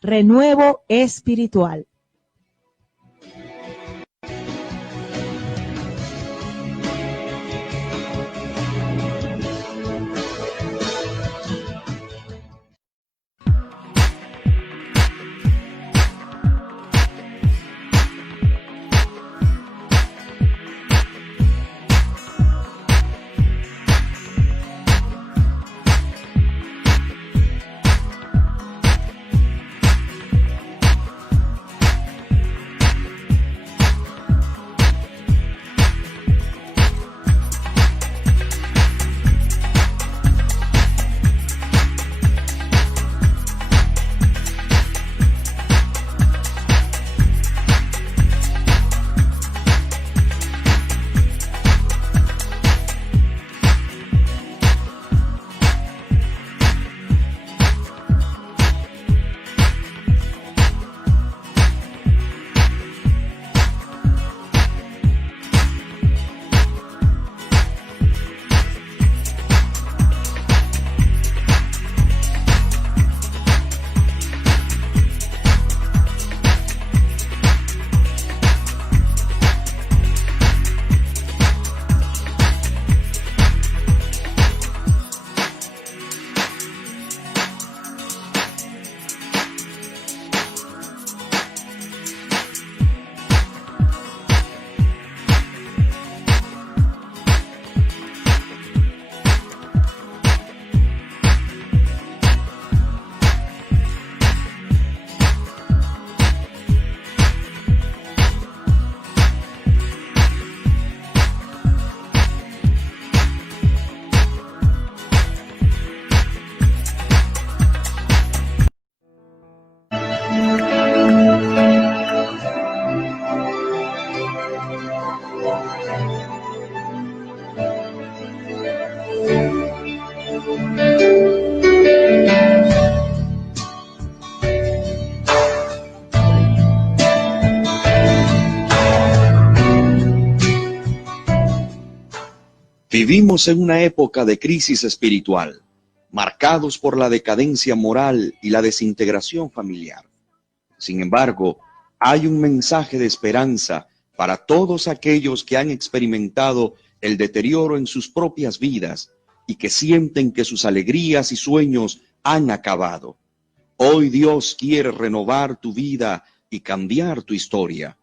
Renuevo Espiritual. Vivimos en una época de crisis espiritual, marcados por la decadencia moral y la desintegración familiar. Sin embargo, hay un mensaje de esperanza para todos aquellos que han experimentado el deterioro en sus propias vidas y que sienten que sus alegrías y sueños han acabado. Hoy Dios quiere renovar tu vida y cambiar tu historia.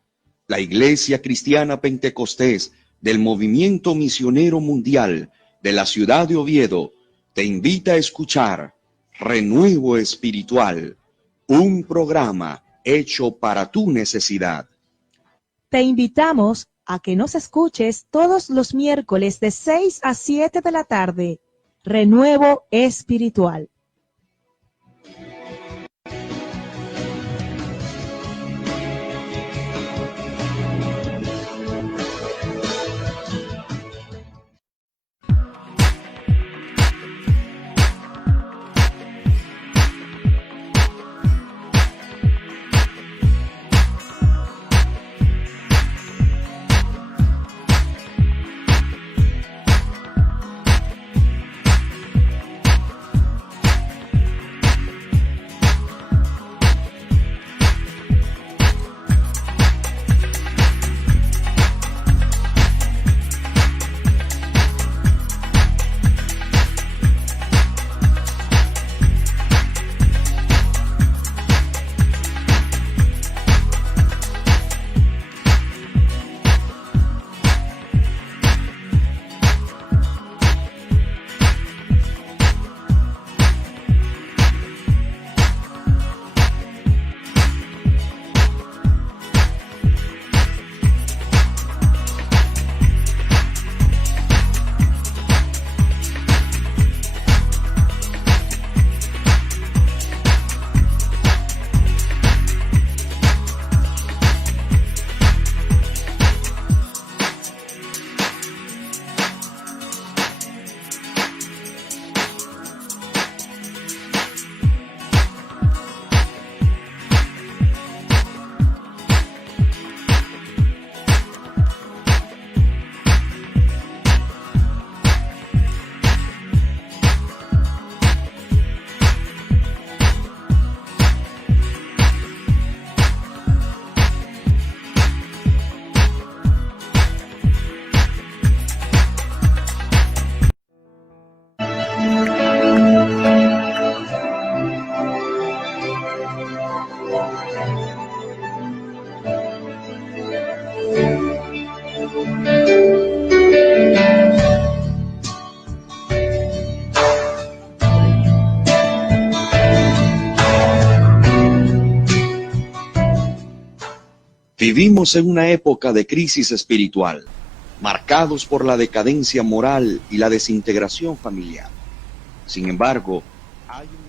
La Iglesia Cristiana Pentecostés del Movimiento Misionero Mundial de la ciudad de Oviedo te invita a escuchar Renuevo Espiritual, un programa hecho para tu necesidad. Te invitamos a que nos escuches todos los miércoles de 6 a 7 de la tarde. Renuevo Espiritual. Vivimos en una época de crisis espiritual, marcados por la decadencia moral y la desintegración familiar. Sin embargo, hay un...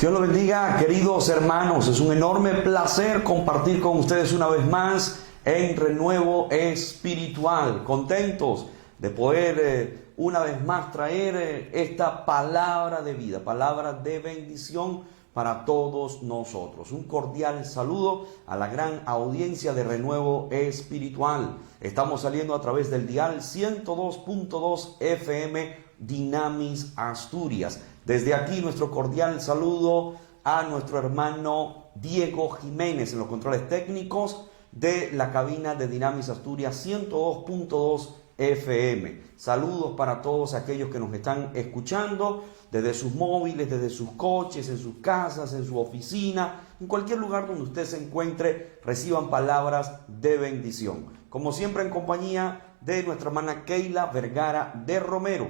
Dios los bendiga, queridos hermanos. Es un enorme placer compartir con ustedes una vez más en Renuevo Espiritual. Contentos de poder una vez más traer esta palabra de vida, palabra de bendición para todos nosotros. Un cordial saludo a la gran audiencia de Renuevo Espiritual. Estamos saliendo a través del dial 102.2 FM Dinamis Asturias. Desde aquí nuestro cordial saludo a nuestro hermano Diego Jiménez en los controles técnicos de la cabina de Dinamis Asturias 102.2 FM. Saludos para todos aquellos que nos están escuchando desde sus móviles, desde sus coches, en sus casas, en su oficina, en cualquier lugar donde usted se encuentre, reciban palabras de bendición. Como siempre en compañía de nuestra hermana Keila Vergara de Romero.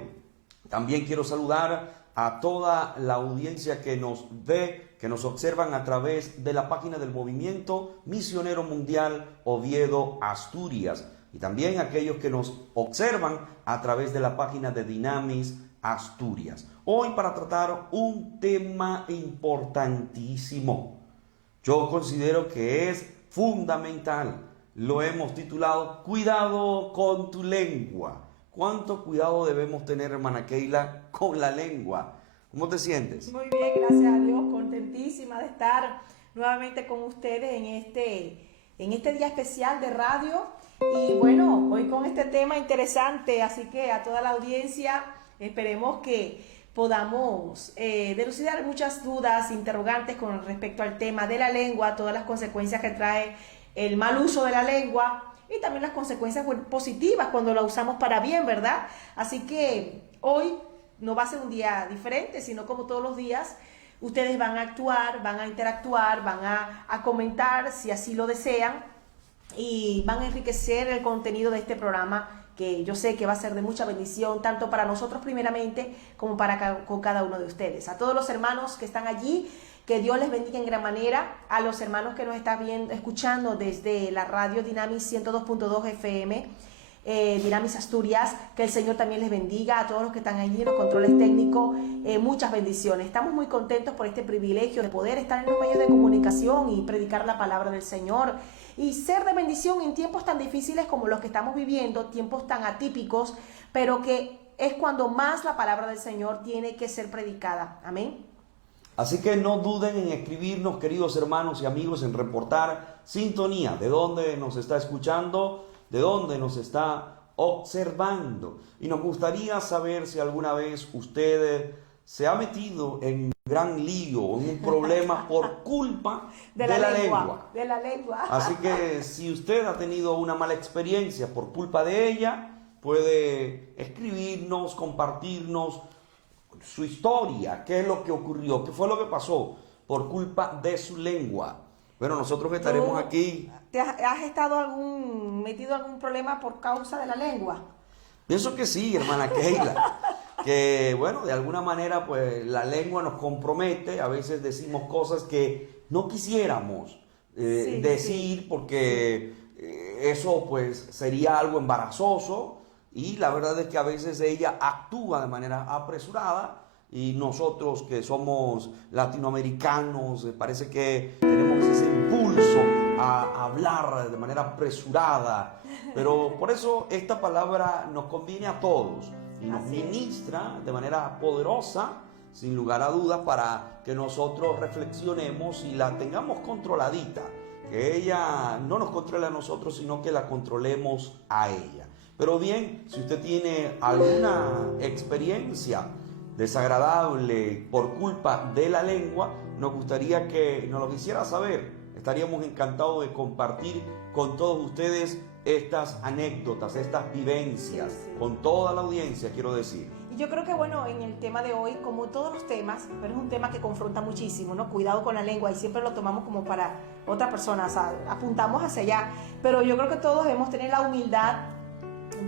También quiero saludar a toda la audiencia que nos ve, que nos observan a través de la página del Movimiento Misionero Mundial Oviedo Asturias. Y también aquellos que nos observan a través de la página de Dinamis Asturias. Hoy para tratar un tema importantísimo. Yo considero que es fundamental. Lo hemos titulado Cuidado con tu lengua. ¿Cuánto cuidado debemos tener, hermana Keila, con la lengua? ¿Cómo te sientes? Muy bien, gracias a Dios. Contentísima de estar nuevamente con ustedes en este día especial de radio. Y bueno, hoy con este tema interesante, así que a toda la audiencia esperemos que podamos dilucidar muchas dudas, interrogantes con respecto al tema de la lengua, todas las consecuencias que trae el mal uso de la lengua y también las consecuencias positivas cuando la usamos para bien, ¿verdad? Así que hoy no va a ser un día diferente, sino como todos los días, ustedes van a actuar, van a interactuar, van a comentar si así lo desean y van a enriquecer el contenido de este programa que yo sé que va a ser de mucha bendición, tanto para nosotros primeramente, como con cada uno de ustedes. A todos los hermanos que están allí, que Dios les bendiga en gran manera. A los hermanos que nos están escuchando desde la radio Dinamis 102.2 FM, Dinamis Asturias, que el Señor también les bendiga. A todos los que están allí en los controles técnicos, muchas bendiciones. Estamos muy contentos por este privilegio de poder estar en los medios de comunicación y predicar la palabra del Señor y ser de bendición en tiempos tan difíciles como los que estamos viviendo, tiempos tan atípicos, pero que es cuando más la palabra del Señor tiene que ser predicada. Amén. Así que no duden en escribirnos, queridos hermanos y amigos, en reportar sintonía, de dónde nos está escuchando, de dónde nos está observando. Y nos gustaría saber si alguna vez usted se ha metido en un gran lío, en un problema por culpa de la lengua. De la lengua. Así que si usted ha tenido una mala experiencia por culpa de ella, puede escribirnos, compartirnos su historia, qué es lo que ocurrió, qué fue lo que pasó por culpa de su lengua. Bueno, nosotros estaremos aquí. ¿Te has estado metido en algún problema por causa de la lengua? Pienso que sí, hermana Keila. Que bueno, de alguna manera pues la lengua nos compromete, a veces decimos cosas que no quisiéramos decir porque eso pues sería algo embarazoso y la verdad es que a veces ella actúa de manera apresurada y nosotros que somos latinoamericanos parece que tenemos ese impulso a hablar de manera apresurada, pero por eso esta palabra nos conviene a todos. Y nos ministra de manera poderosa, sin lugar a dudas, para que nosotros reflexionemos y la tengamos controladita. Que ella no nos controle a nosotros, sino que la controlemos a ella. Pero bien, si usted tiene alguna experiencia desagradable por culpa de la lengua, nos gustaría que nos lo quisiera saber. Estaríamos encantados de compartir con todos ustedes estas anécdotas, estas vivencias, con toda la audiencia, quiero decir. Y yo creo que, bueno, en el tema de hoy, como todos los temas, pero es un tema que confronta muchísimo, ¿no? Cuidado con la lengua, y siempre lo tomamos como para otra persona, o sea, apuntamos hacia allá. Pero yo creo que todos debemos tener la humildad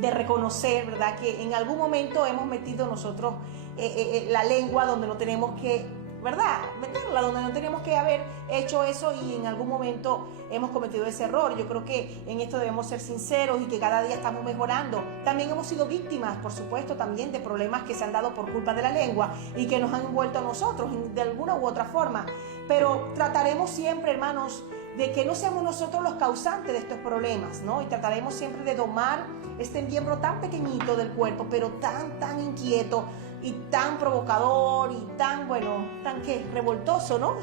de reconocer, ¿verdad?, que en algún momento hemos metido nosotros la lengua donde no tenemos que, ¿verdad?, meterla donde no tenemos que haber hecho eso, y en algún momento hemos cometido ese error. Yo creo que en esto debemos ser sinceros y que cada día estamos mejorando. También hemos sido víctimas, por supuesto, también de problemas que se han dado por culpa de la lengua y que nos han envuelto a nosotros de alguna u otra forma. Pero trataremos siempre, hermanos, de que no seamos nosotros los causantes de estos problemas, ¿no? Y trataremos siempre de domar este miembro tan pequeñito del cuerpo, pero tan inquieto y tan provocador y tan, bueno, tan que revoltoso, ¿no?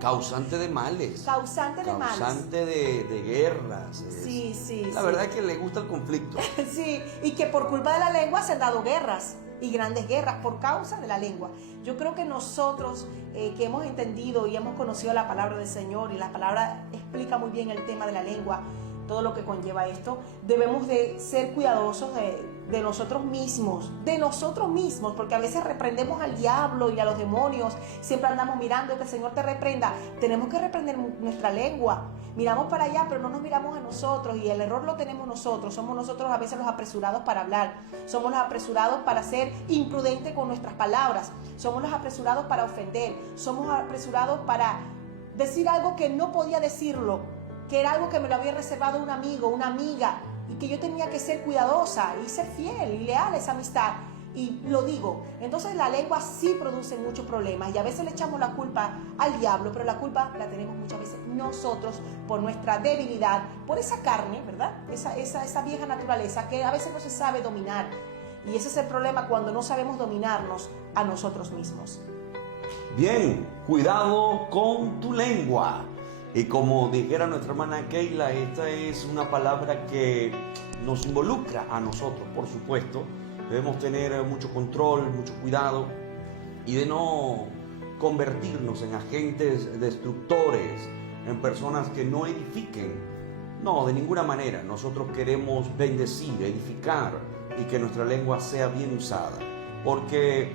Causante de males. Causante de males. Causante de guerras. Sí. La verdad es que le gusta el conflicto. Sí, y que por culpa de la lengua se han dado guerras, y grandes guerras por causa de la lengua. Yo creo que nosotros que hemos entendido y hemos conocido la palabra del Señor, y la palabra explica muy bien el tema de la lengua, todo lo que conlleva esto, debemos de ser cuidadosos de nosotros mismos, porque a veces reprendemos al diablo y a los demonios, siempre andamos mirando que el Señor te reprenda. Tenemos que reprender nuestra lengua, miramos para allá pero no nos miramos a nosotros, y el error lo tenemos nosotros. Somos nosotros a veces los apresurados para hablar, somos los apresurados para ser imprudentes con nuestras palabras, somos los apresurados para ofender, somos apresurados para decir algo que no podía decirlo, que era algo que me lo había reservado un amigo, una amiga, y que yo tenía que ser cuidadosa y ser fiel y leal a esa amistad, y lo digo. Entonces la lengua sí produce muchos problemas, y a veces le echamos la culpa al diablo, pero la culpa la tenemos muchas veces nosotros por nuestra debilidad, por esa carne, ¿verdad? Esa vieja naturaleza que a veces no se sabe dominar, y ese es el problema cuando no sabemos dominarnos a nosotros mismos. Bien, cuidado con tu lengua. Y como dijera nuestra hermana Keila, esta es una palabra que nos involucra a nosotros, por supuesto. Debemos tener mucho control, mucho cuidado, y de no convertirnos en agentes destructores, en personas que no edifiquen. No, de ninguna manera. Nosotros queremos bendecir, edificar, y que nuestra lengua sea bien usada, porque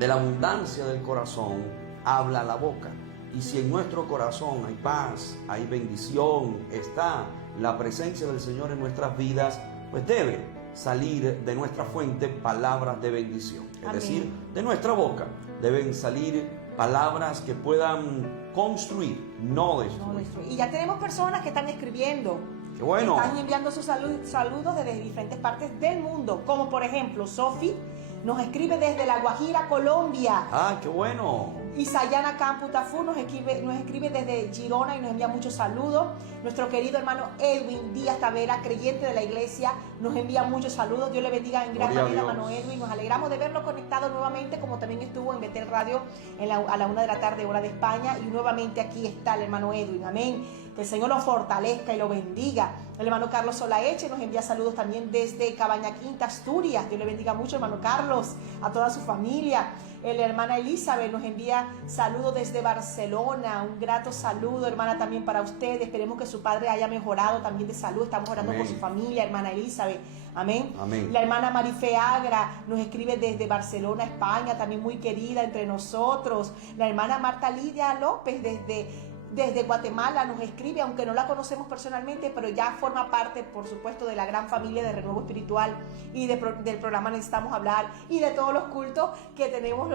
de la abundancia del corazón habla la boca. Y si en nuestro corazón hay paz, hay bendición, está la presencia del Señor en nuestras vidas, pues debe salir de nuestra fuente palabras de bendición. Es Amén. decir, de nuestra boca deben salir palabras que puedan construir, no destruir. Y ya tenemos personas que están escribiendo. ¡Qué bueno! Están enviando sus saludos desde diferentes partes del mundo, como por ejemplo Sofi nos escribe desde La Guajira, Colombia. ¡Ah, qué bueno! Isayana Camputafú nos escribe desde Girona y nos envía muchos saludos. Nuestro querido hermano Edwin Díaz Tavera, creyente de la iglesia, nos envía muchos saludos. Dios le bendiga en gran manera, hermano Edwin. Nos alegramos de verlo conectado nuevamente, como también estuvo en Betel Radio a la 1 de la tarde, hora de España. Y nuevamente aquí está el hermano Edwin. Amén. Que el Señor lo fortalezca y lo bendiga. El hermano Carlos Solaeche nos envía saludos también desde Cabaña Quinta, Asturias. Dios le bendiga mucho, hermano Carlos, a toda su familia. La hermana Elizabeth nos envía saludos desde Barcelona, un grato saludo, hermana, también para usted. Esperemos que su padre haya mejorado también de salud. Estamos orando por su familia, hermana Elizabeth. Amén. Amén. La hermana Marife Agra nos escribe desde Barcelona, España, también muy querida entre nosotros. La hermana Marta Lidia López desde Guatemala nos escribe, aunque no la conocemos personalmente, pero ya forma parte, por supuesto, de la gran familia de Renuevo Espiritual y del programa Necesitamos Hablar, y de todos los cultos que tenemos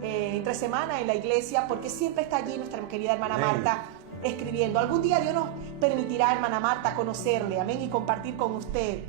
entre semana en la iglesia, porque siempre está allí nuestra querida hermana Marta escribiendo. Algún día Dios nos permitirá, hermana Marta, conocerle, amén, y compartir con usted.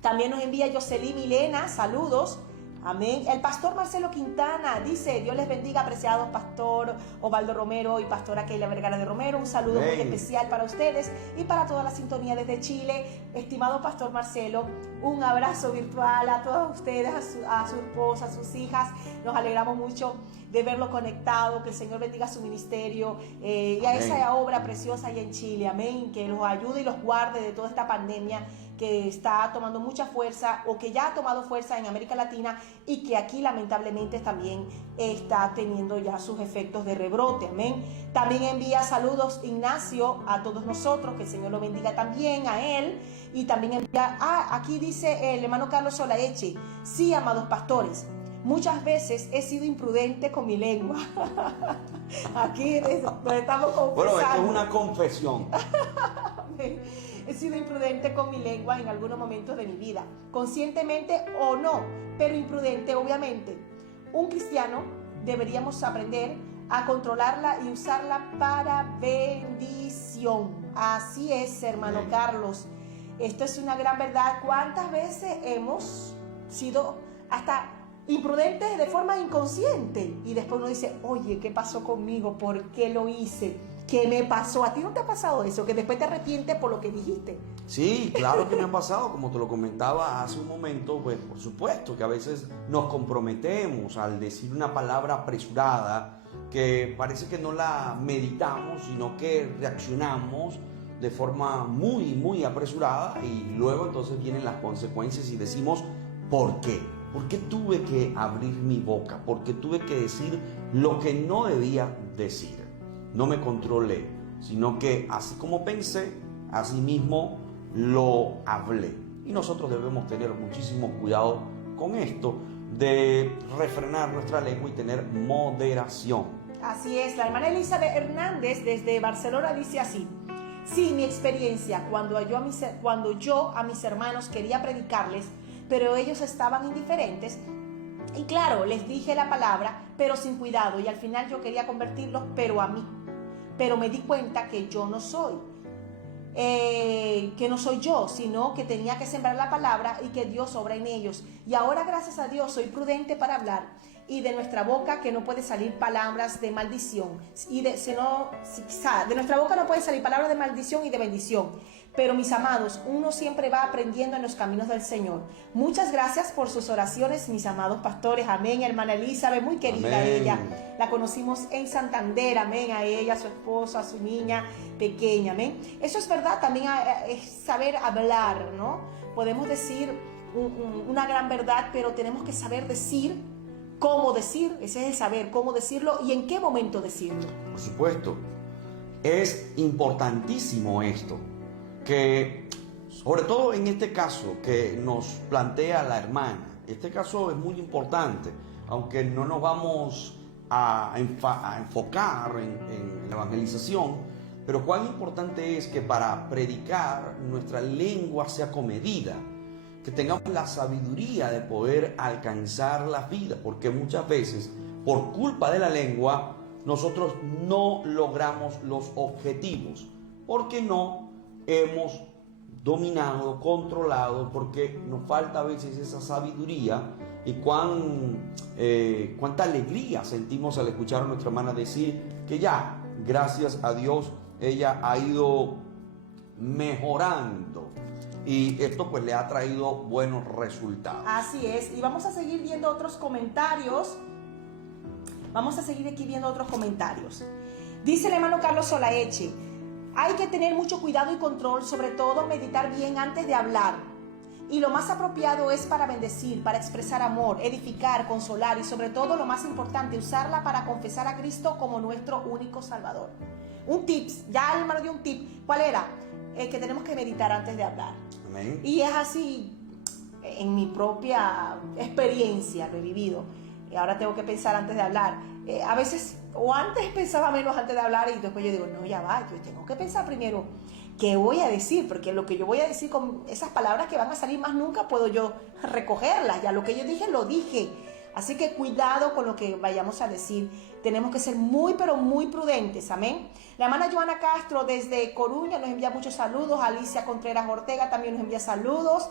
También nos envía Jocelyn Milena, saludos. Amén. El pastor Marcelo Quintana dice: Dios les bendiga, apreciados pastor Osvaldo Romero y pastora Keila Vergara de Romero. Un saludo muy especial para ustedes y para toda la sintonía desde Chile. Estimado pastor Marcelo, un abrazo virtual a todos ustedes, a su esposa, a sus hijas. Nos alegramos mucho de verlo conectado. Que el Señor bendiga su ministerio y a esa obra preciosa allá en Chile. Amén. Que los ayude y los guarde de toda esta pandemia que está tomando mucha fuerza o que ya ha tomado fuerza en América Latina y que aquí lamentablemente también está teniendo ya sus efectos de rebrote, amén. También envía saludos Ignacio a todos nosotros, que el Señor lo bendiga también a él. Y también envía, aquí dice el hermano Carlos Solaeche, sí, amados pastores, muchas veces he sido imprudente con mi lengua. Aquí nos estamos confesando. Bueno, esto es una confesión. He sido imprudente con mi lengua en algunos momentos de mi vida, conscientemente o no, pero imprudente obviamente. Un cristiano deberíamos aprender a controlarla y usarla para bendición. Así es, hermano Carlos. Esto es una gran verdad. ¿Cuántas veces hemos sido hasta imprudentes de forma inconsciente? Y después uno dice, oye, ¿qué pasó conmigo? ¿Por qué lo hice? ¿Qué me pasó? ¿A ti no te ha pasado eso? Que después te arrepientes por lo que dijiste. Sí, claro que me ha pasado, como te lo comentaba hace un momento, pues por supuesto que a veces nos comprometemos al decir una palabra apresurada que parece que no la meditamos, sino que reaccionamos de forma muy apresurada y luego entonces vienen las consecuencias y decimos, ¿por qué? ¿Por qué tuve que abrir mi boca? ¿Por qué tuve que decir lo que no debía decir? No me controlé, sino que así como pensé, así mismo lo hablé. Y nosotros debemos tener muchísimo cuidado con esto de refrenar nuestra lengua y tener moderación. Así es, la hermana Elizabeth Hernández desde Barcelona dice así: sí, mi experiencia cuando yo a mis hermanos quería predicarles, pero ellos estaban indiferentes. Y claro, les dije la palabra, pero sin cuidado, y al final yo quería convertirlos, pero a mí. Pero me di cuenta que yo no soy, que no soy yo, sino que tenía que sembrar la palabra y que Dios obra en ellos. Y ahora, gracias a Dios, soy prudente para hablar, y de nuestra boca que no puede salir palabras de maldición, y de nuestra boca no puede salir palabras de maldición y de bendición. Pero mis amados, uno siempre va aprendiendo en los caminos del Señor. Muchas gracias por sus oraciones, mis amados pastores. Amén. Hermana Elizabeth, muy querida. Amén. Ella, la conocimos en Santander. Amén. A ella, a su esposa, a su niña pequeña. Amén. Eso es verdad, también es saber hablar, ¿no? Podemos decir una gran verdad, pero tenemos que saber decir, cómo decir. Ese es el saber, cómo decirlo y en qué momento decirlo. Por supuesto, es importantísimo esto, que sobre todo en este caso que nos plantea la hermana. Este caso es muy importante, aunque no nos vamos a enfocar en la evangelización, pero cuán importante es que para predicar nuestra lengua sea comedida, que tengamos la sabiduría de poder alcanzar la vida, porque muchas veces por culpa de la lengua nosotros no logramos los objetivos, porque no hemos dominado, controlado, porque nos falta a veces esa sabiduría. Y cuánta alegría sentimos al escuchar a nuestra hermana decir que ya, gracias a Dios, ella ha ido mejorando y esto pues le ha traído buenos resultados. Así es, y vamos a seguir viendo otros comentarios. Vamos a seguir aquí viendo otros comentarios. Dice el hermano Carlos Solaeche: hay que tener mucho cuidado y control, sobre todo meditar bien antes de hablar. Y lo más apropiado es para bendecir, para expresar amor, edificar, consolar y sobre todo lo más importante, usarla para confesar a Cristo como nuestro único Salvador. Un tips, ya el hermano dio un tip. ¿Cuál era? Que tenemos que meditar antes de hablar. Amén. Y es así, en mi propia experiencia lo he vivido. Y ahora tengo que pensar antes de hablar. A veces, o antes pensaba menos antes de hablar y después yo digo, no, ya va, yo tengo que pensar primero qué voy a decir, porque lo que yo voy a decir con esas palabras que van a salir más nunca puedo yo recogerlas. Ya lo que yo dije, lo dije. Así que cuidado con lo que vayamos a decir. Tenemos que ser muy, pero muy prudentes. Amén. La hermana Joana Castro desde Coruña nos envía muchos saludos. Alicia Contreras Ortega también nos envía saludos.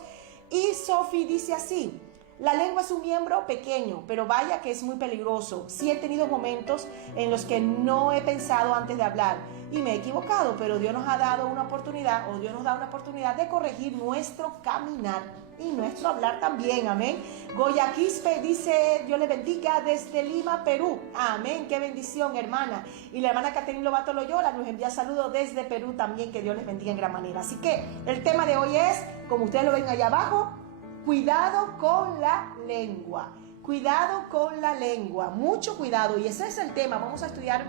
Y Sofi dice así: La lengua es un miembro pequeño, pero vaya que es muy peligroso. Sí he tenido momentos en los que no he pensado antes de hablar y me he equivocado, pero Dios nos ha dado una oportunidad, o Dios nos da una oportunidad de corregir nuestro caminar y nuestro hablar también, amén. Goya Quispe dice, Dios le bendiga desde Lima, Perú. Amén, qué bendición, hermana. Y la hermana Caterina Lobato Loyola nos envía saludos desde Perú también, que Dios les bendiga en gran manera. Así que el tema de hoy es, como ustedes lo ven allá abajo, cuidado con la lengua. Cuidado con la lengua, mucho cuidado. Y ese es el tema. Vamos a estudiar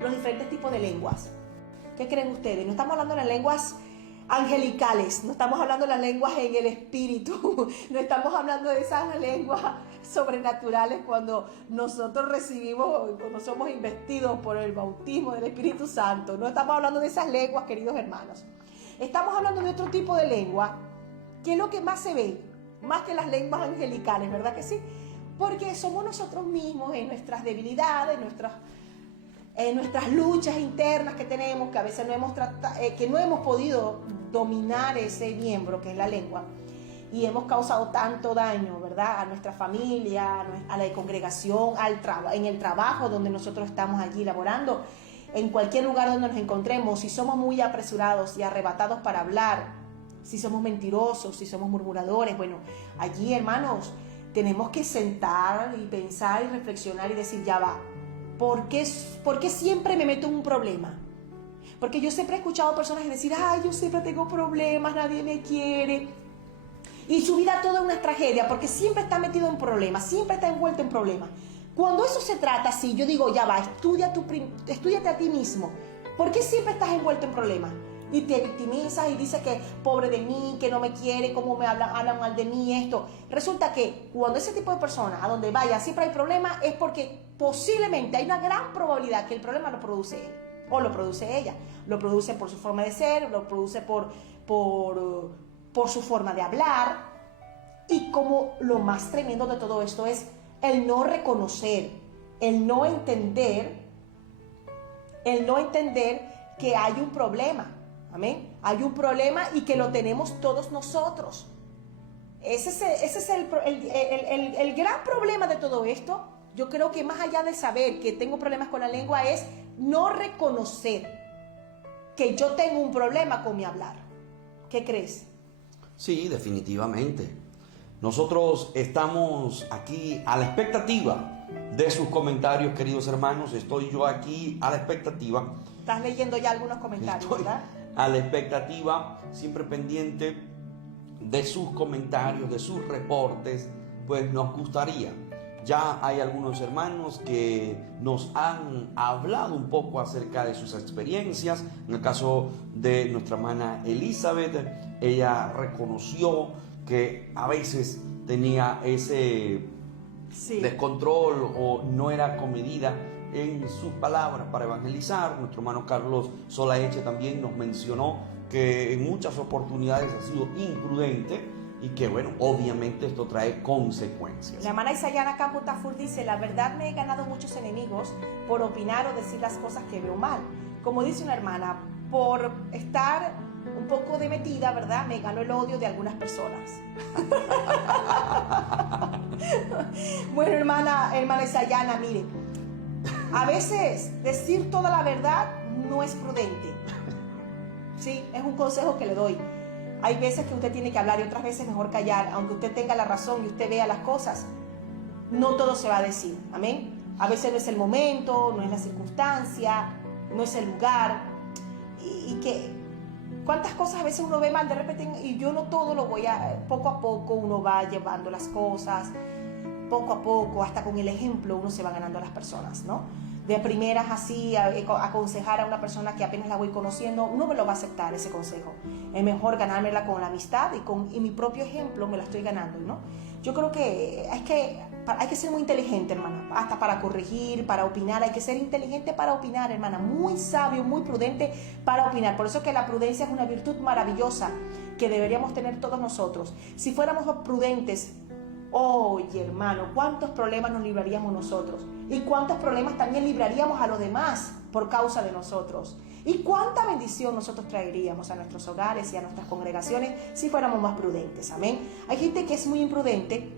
los diferentes tipos de lenguas. ¿Qué creen ustedes? No estamos hablando de las lenguas angelicales, no estamos hablando de las lenguas en el espíritu, no estamos hablando de esas lenguas sobrenaturales cuando nosotros recibimos, cuando somos investidos por el bautismo del Espíritu Santo. No estamos hablando de esas lenguas, queridos hermanos. Estamos hablando de otro tipo de lengua, que es lo que más se ve, más que las lenguas angelicales, ¿verdad que sí? Porque somos nosotros mismos en nuestras debilidades, en nuestras luchas internas que tenemos, que a veces que no hemos podido dominar ese miembro que es la lengua, y hemos causado tanto daño, ¿verdad? A nuestra familia, a la congregación, en el trabajo donde nosotros estamos allí laborando, en cualquier lugar donde nos encontremos. Si somos muy apresurados y arrebatados para hablar, si somos mentirosos, si somos murmuradores, bueno, allí, hermanos, tenemos que sentar y pensar y reflexionar y decir, ya va, ¿por qué siempre me meto en un problema? Porque yo siempre he escuchado personas decir, ay, yo siempre tengo problemas, nadie me quiere. Y su vida toda es una tragedia, porque siempre está metido en problemas, siempre está envuelto en problemas. Cuando eso se trata así, yo digo, ya va, estúdiate a ti mismo. ¿Por qué siempre estás envuelto en problemas? Y te victimizas y dices que pobre de mí, que no me quiere, cómo me hablan mal de mí, esto. Resulta que cuando ese tipo de personas, a donde vaya, siempre hay problemas, es porque posiblemente hay una gran probabilidad que el problema lo produce él o lo produce ella. Lo produce por su forma de ser, lo produce por su forma de hablar. Y como lo más tremendo de todo esto es el no reconocer, el no entender que hay un problema. Amén. Hay un problema y que lo tenemos todos nosotros. Ese es el gran problema de todo esto. Yo creo que más allá de saber que tengo problemas con la lengua es no reconocer que yo tengo un problema con mi hablar. ¿Qué crees? Sí, definitivamente. Nosotros estamos aquí a la expectativa de sus comentarios, queridos hermanos. Estoy yo aquí a la expectativa. Estás leyendo ya algunos comentarios, ¿verdad? A la expectativa, siempre pendiente de sus comentarios, de sus reportes. Pues nos gustaría. Ya hay algunos hermanos que nos han hablado un poco acerca de sus experiencias. En el caso de nuestra hermana Elizabeth, ella reconoció que a veces tenía ese descontrol o no era comedida en sus palabras para evangelizar. Nuestro hermano Carlos Solaeche también nos mencionó que en muchas oportunidades ha sido imprudente y que, bueno, obviamente esto trae consecuencias. La hermana Isayana Campo Tafur dice, la verdad me he ganado muchos enemigos por opinar o decir las cosas que veo mal. Como dice una hermana, por estar un poco de metida, ¿verdad? Me ganó el odio de algunas personas. Bueno, hermana Isayana, mire, a veces decir toda la verdad no es prudente. Sí, es un consejo que le doy. Hay veces que usted tiene que hablar y otras veces mejor callar, aunque usted tenga la razón y usted vea las cosas. No todo se va a decir, amén. A veces no es el momento, no es la circunstancia, no es el lugar. Y que cuántas cosas a veces uno ve mal de repente, y yo no todo lo voy a, poco a poco uno va llevando las cosas, poco a poco, hasta con el ejemplo uno se va ganando a las personas, ¿no? De primeras así, aconsejar a una persona que apenas la voy conociendo, no me lo va a aceptar ese consejo. Es mejor ganármela con la amistad y mi propio ejemplo me la estoy ganando, ¿no? Yo creo que hay que ser muy inteligente, hermana, hasta para corregir, para opinar. Hay que ser inteligente para opinar, hermana, muy sabio, muy prudente para opinar. Por eso que la prudencia es una virtud maravillosa que deberíamos tener todos nosotros. Si fuéramos prudentes, oye, hermano, ¿cuántos problemas nos libraríamos nosotros? ¿Y cuántos problemas también libraríamos a los demás por causa de nosotros? ¿Y cuánta bendición nosotros traeríamos a nuestros hogares y a nuestras congregaciones si fuéramos más prudentes? Amén. Hay gente que es muy imprudente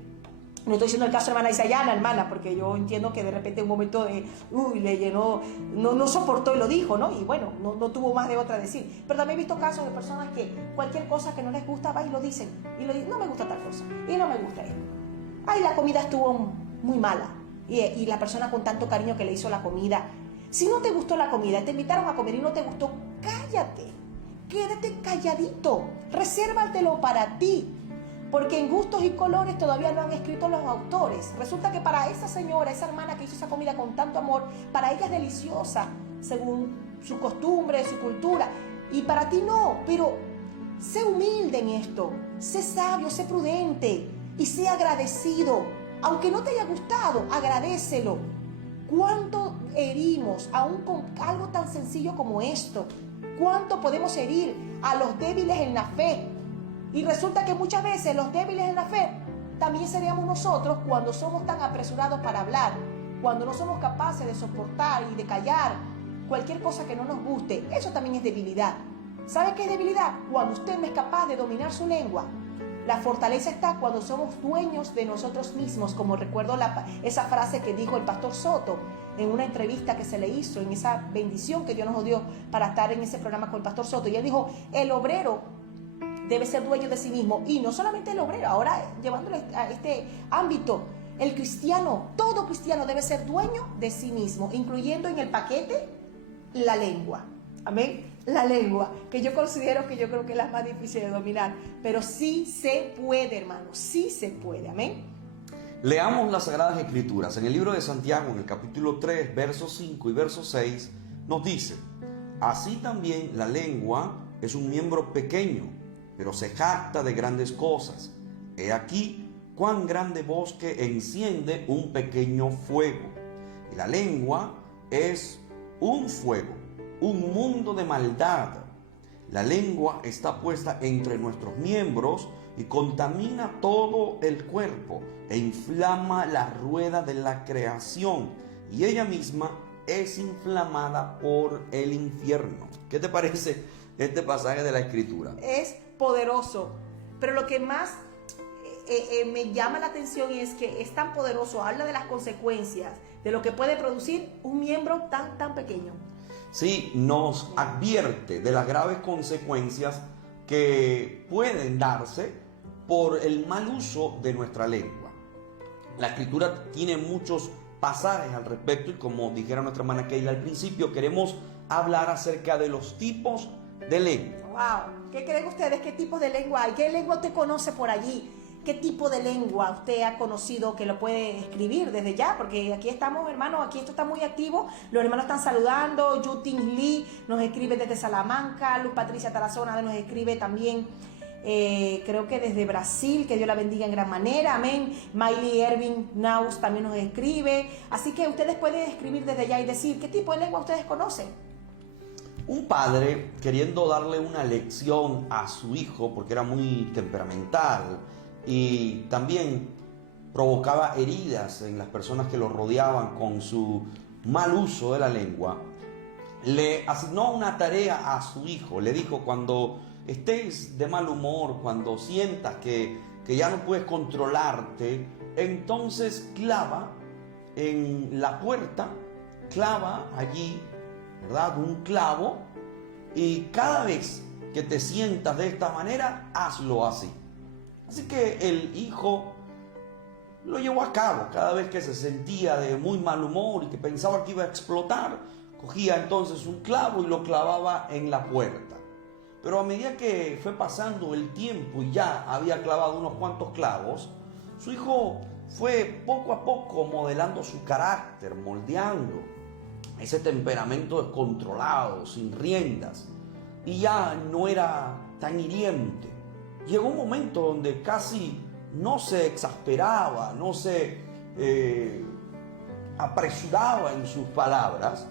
No estoy diciendo el caso de hermana Isayana, hermana, porque yo entiendo que de repente un momento de, le llenó, no soportó y lo dijo, ¿no? Y bueno, no tuvo más de otra decir. Pero también he visto casos de personas que cualquier cosa que no les gusta, va y lo dicen. Y lo dicen, no me gusta tal cosa, y no me gusta esto. Ay, la comida estuvo muy mala. Y la persona con tanto cariño que le hizo la comida. Si no te gustó la comida, te invitaron a comer y no te gustó, cállate. Quédate calladito. Resérvatelo para ti. Porque en gustos y colores todavía no han escrito los autores. Resulta que para esa señora, esa hermana que hizo esa comida con tanto amor, para ella es deliciosa, según su costumbre, su cultura. Y para ti no, pero sé humilde en esto. Sé sabio, sé prudente y sé agradecido. Aunque no te haya gustado, agradécelo. ¿Cuánto herimos aún con algo tan sencillo como esto? ¿Cuánto podemos herir a los débiles en la fe? Y resulta que muchas veces los débiles en la fe también seríamos nosotros cuando somos tan apresurados para hablar, cuando no somos capaces de soportar y de callar cualquier cosa que no nos guste. Eso también es debilidad. ¿Sabe qué es debilidad? Cuando usted no es capaz de dominar su lengua. La fortaleza está cuando somos dueños de nosotros mismos, como recuerdo esa frase que dijo el pastor Soto en una entrevista que se le hizo, en esa bendición que Dios nos dio para estar en ese programa con el pastor Soto. Y él dijo, el obrero debe ser dueño de sí mismo. Y no solamente el obrero, ahora llevándolo a este ámbito, el cristiano, todo cristiano debe ser dueño de sí mismo, incluyendo en el paquete la lengua. Amén. La lengua, que yo considero que yo creo que es la más difícil de dominar, pero sí se puede, hermano, sí se puede. Amén. Leamos las Sagradas Escrituras. En el libro de Santiago, en el capítulo 3, versos 5 y verso 6, nos dice: así también la lengua es un miembro pequeño, pero se jacta de grandes cosas. He aquí cuán grande bosque enciende un pequeño fuego. Y la lengua es un fuego, un mundo de maldad. La lengua está puesta entre nuestros miembros y contamina todo el cuerpo e inflama la rueda de la creación, y ella misma es inflamada por el infierno. ¿Qué te parece este pasaje de la Escritura? Es poderoso, pero lo que más me llama la atención es que es tan poderoso, habla de las consecuencias, de lo que puede producir un miembro tan pequeño. Sí, nos advierte de las graves consecuencias que pueden darse por el mal uso de nuestra lengua. La Escritura tiene muchos pasajes al respecto, y como dijera nuestra hermana Keila al principio, queremos hablar acerca de los tipos de lengua. Wow, ¿qué creen ustedes? ¿Qué tipos de lengua hay? ¿Qué lengua usted conoce por allí? ¿Qué tipo de lengua usted ha conocido que lo puede escribir desde ya? Porque aquí estamos, hermanos, aquí esto está muy activo. Los hermanos están saludando. Yutin Lee nos escribe desde Salamanca. Luz Patricia Tarazona nos escribe también, creo que desde Brasil. Que Dios la bendiga en gran manera. Amén. Miley Ervin Naus también nos escribe. Así que ustedes pueden escribir desde allá y decir qué tipo de lengua ustedes conocen. Un padre, queriendo darle una lección a su hijo, porque era muy temperamental y también provocaba heridas en las personas que lo rodeaban con su mal uso de la lengua, le asignó una tarea a su hijo. Le dijo: cuando estés de mal humor, cuando sientas que ya no puedes controlarte, entonces clava en la puerta, clava allí, ¿verdad?, un clavo, y cada vez que te sientas de esta manera, hazlo así. Así que el hijo lo llevó a cabo. Cada vez que se sentía de muy mal humor y que pensaba que iba a explotar, cogía entonces un clavo y lo clavaba en la puerta. Pero a medida que fue pasando el tiempo y ya había clavado unos cuantos clavos, su hijo fue poco a poco modelando su carácter, moldeando ese temperamento descontrolado, sin riendas, y ya no era tan hiriente. Llegó un momento donde casi no se exasperaba, no se apresuraba en sus palabras,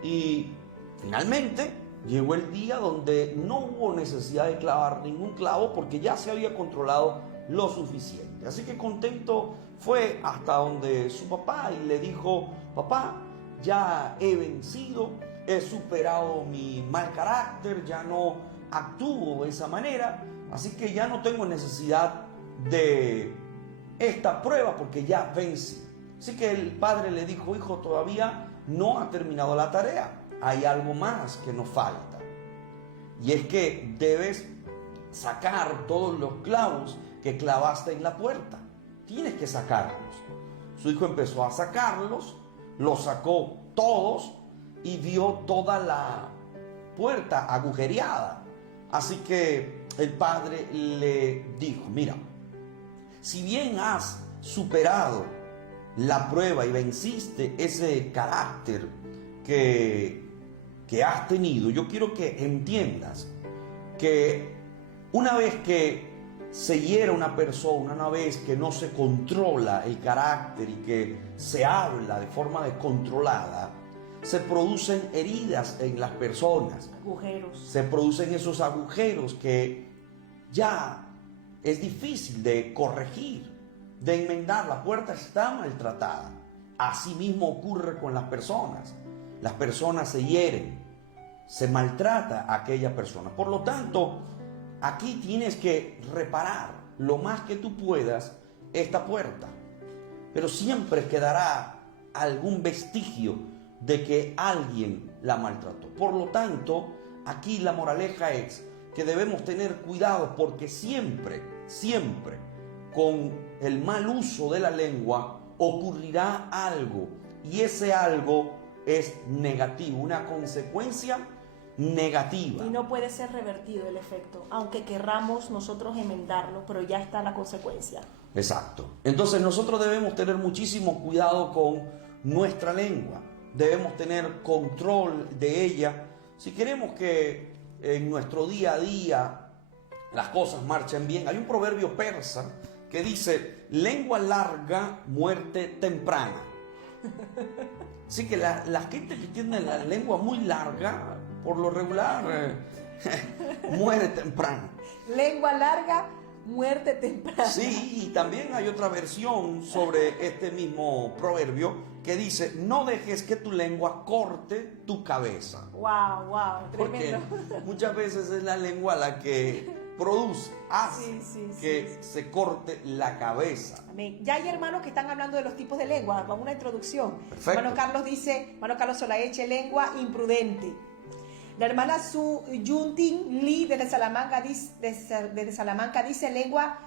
y finalmente llegó el día donde no hubo necesidad de clavar ningún clavo porque ya se había controlado lo suficiente. Así que contento fue hasta donde su papá y le dijo: papá, ya he vencido, he superado mi mal carácter, ya no actúo de esa manera, así que ya no tengo necesidad de esta prueba porque ya vencí. Así que el padre le dijo, hijo, todavía no ha terminado la tarea. Hay algo más que nos falta. Y es que debes sacar todos los clavos que clavaste en la puerta. Tienes que sacarlos. Su hijo empezó a sacarlos, los sacó todos y vio toda la puerta agujereada. Así que el padre le dijo, mira, si bien has superado la prueba y venciste ese carácter que has tenido, yo quiero que entiendas que una vez que se hiera una persona, una vez que no se controla el carácter y que se habla de forma descontrolada, se producen heridas en las personas. Agujeros. Se producen esos agujeros que ya es difícil de corregir, de enmendar. La puerta está maltratada. Así mismo ocurre con las personas. Las personas se hieren, se maltrata a aquella persona. Por lo tanto, aquí tienes que reparar lo más que tú puedas esta puerta. Pero siempre quedará algún vestigio de que alguien la maltrató. Por lo tanto, aquí la moraleja es que debemos tener cuidado porque siempre con el mal uso de la lengua ocurrirá algo y ese algo es negativo, una consecuencia negativa. Y no puede ser revertido el efecto, aunque querramos nosotros enmendarlo, pero ya está la consecuencia. Exacto. Entonces nosotros debemos tener muchísimo cuidado con nuestra lengua. Debemos tener control de ella. Si queremos que en nuestro día a día las cosas marchen bien, hay un proverbio persa que dice, lengua larga, muerte temprana. Así que la gente que tiene la lengua muy larga, por lo regular, muere temprano. Lengua larga, muerte temprana. Sí, y también hay otra versión sobre este mismo proverbio que dice, no dejes que tu lengua corte tu cabeza. Wow, tremendo. Porque muchas veces es la lengua la que hace que se corte la cabeza. Amén. Ya hay hermanos que están hablando de los tipos de lengua, con una introducción. Perfecto. Hermano Carlos Solaeche, lengua imprudente. La hermana Su Yunting Lee desde Salamanca dice lengua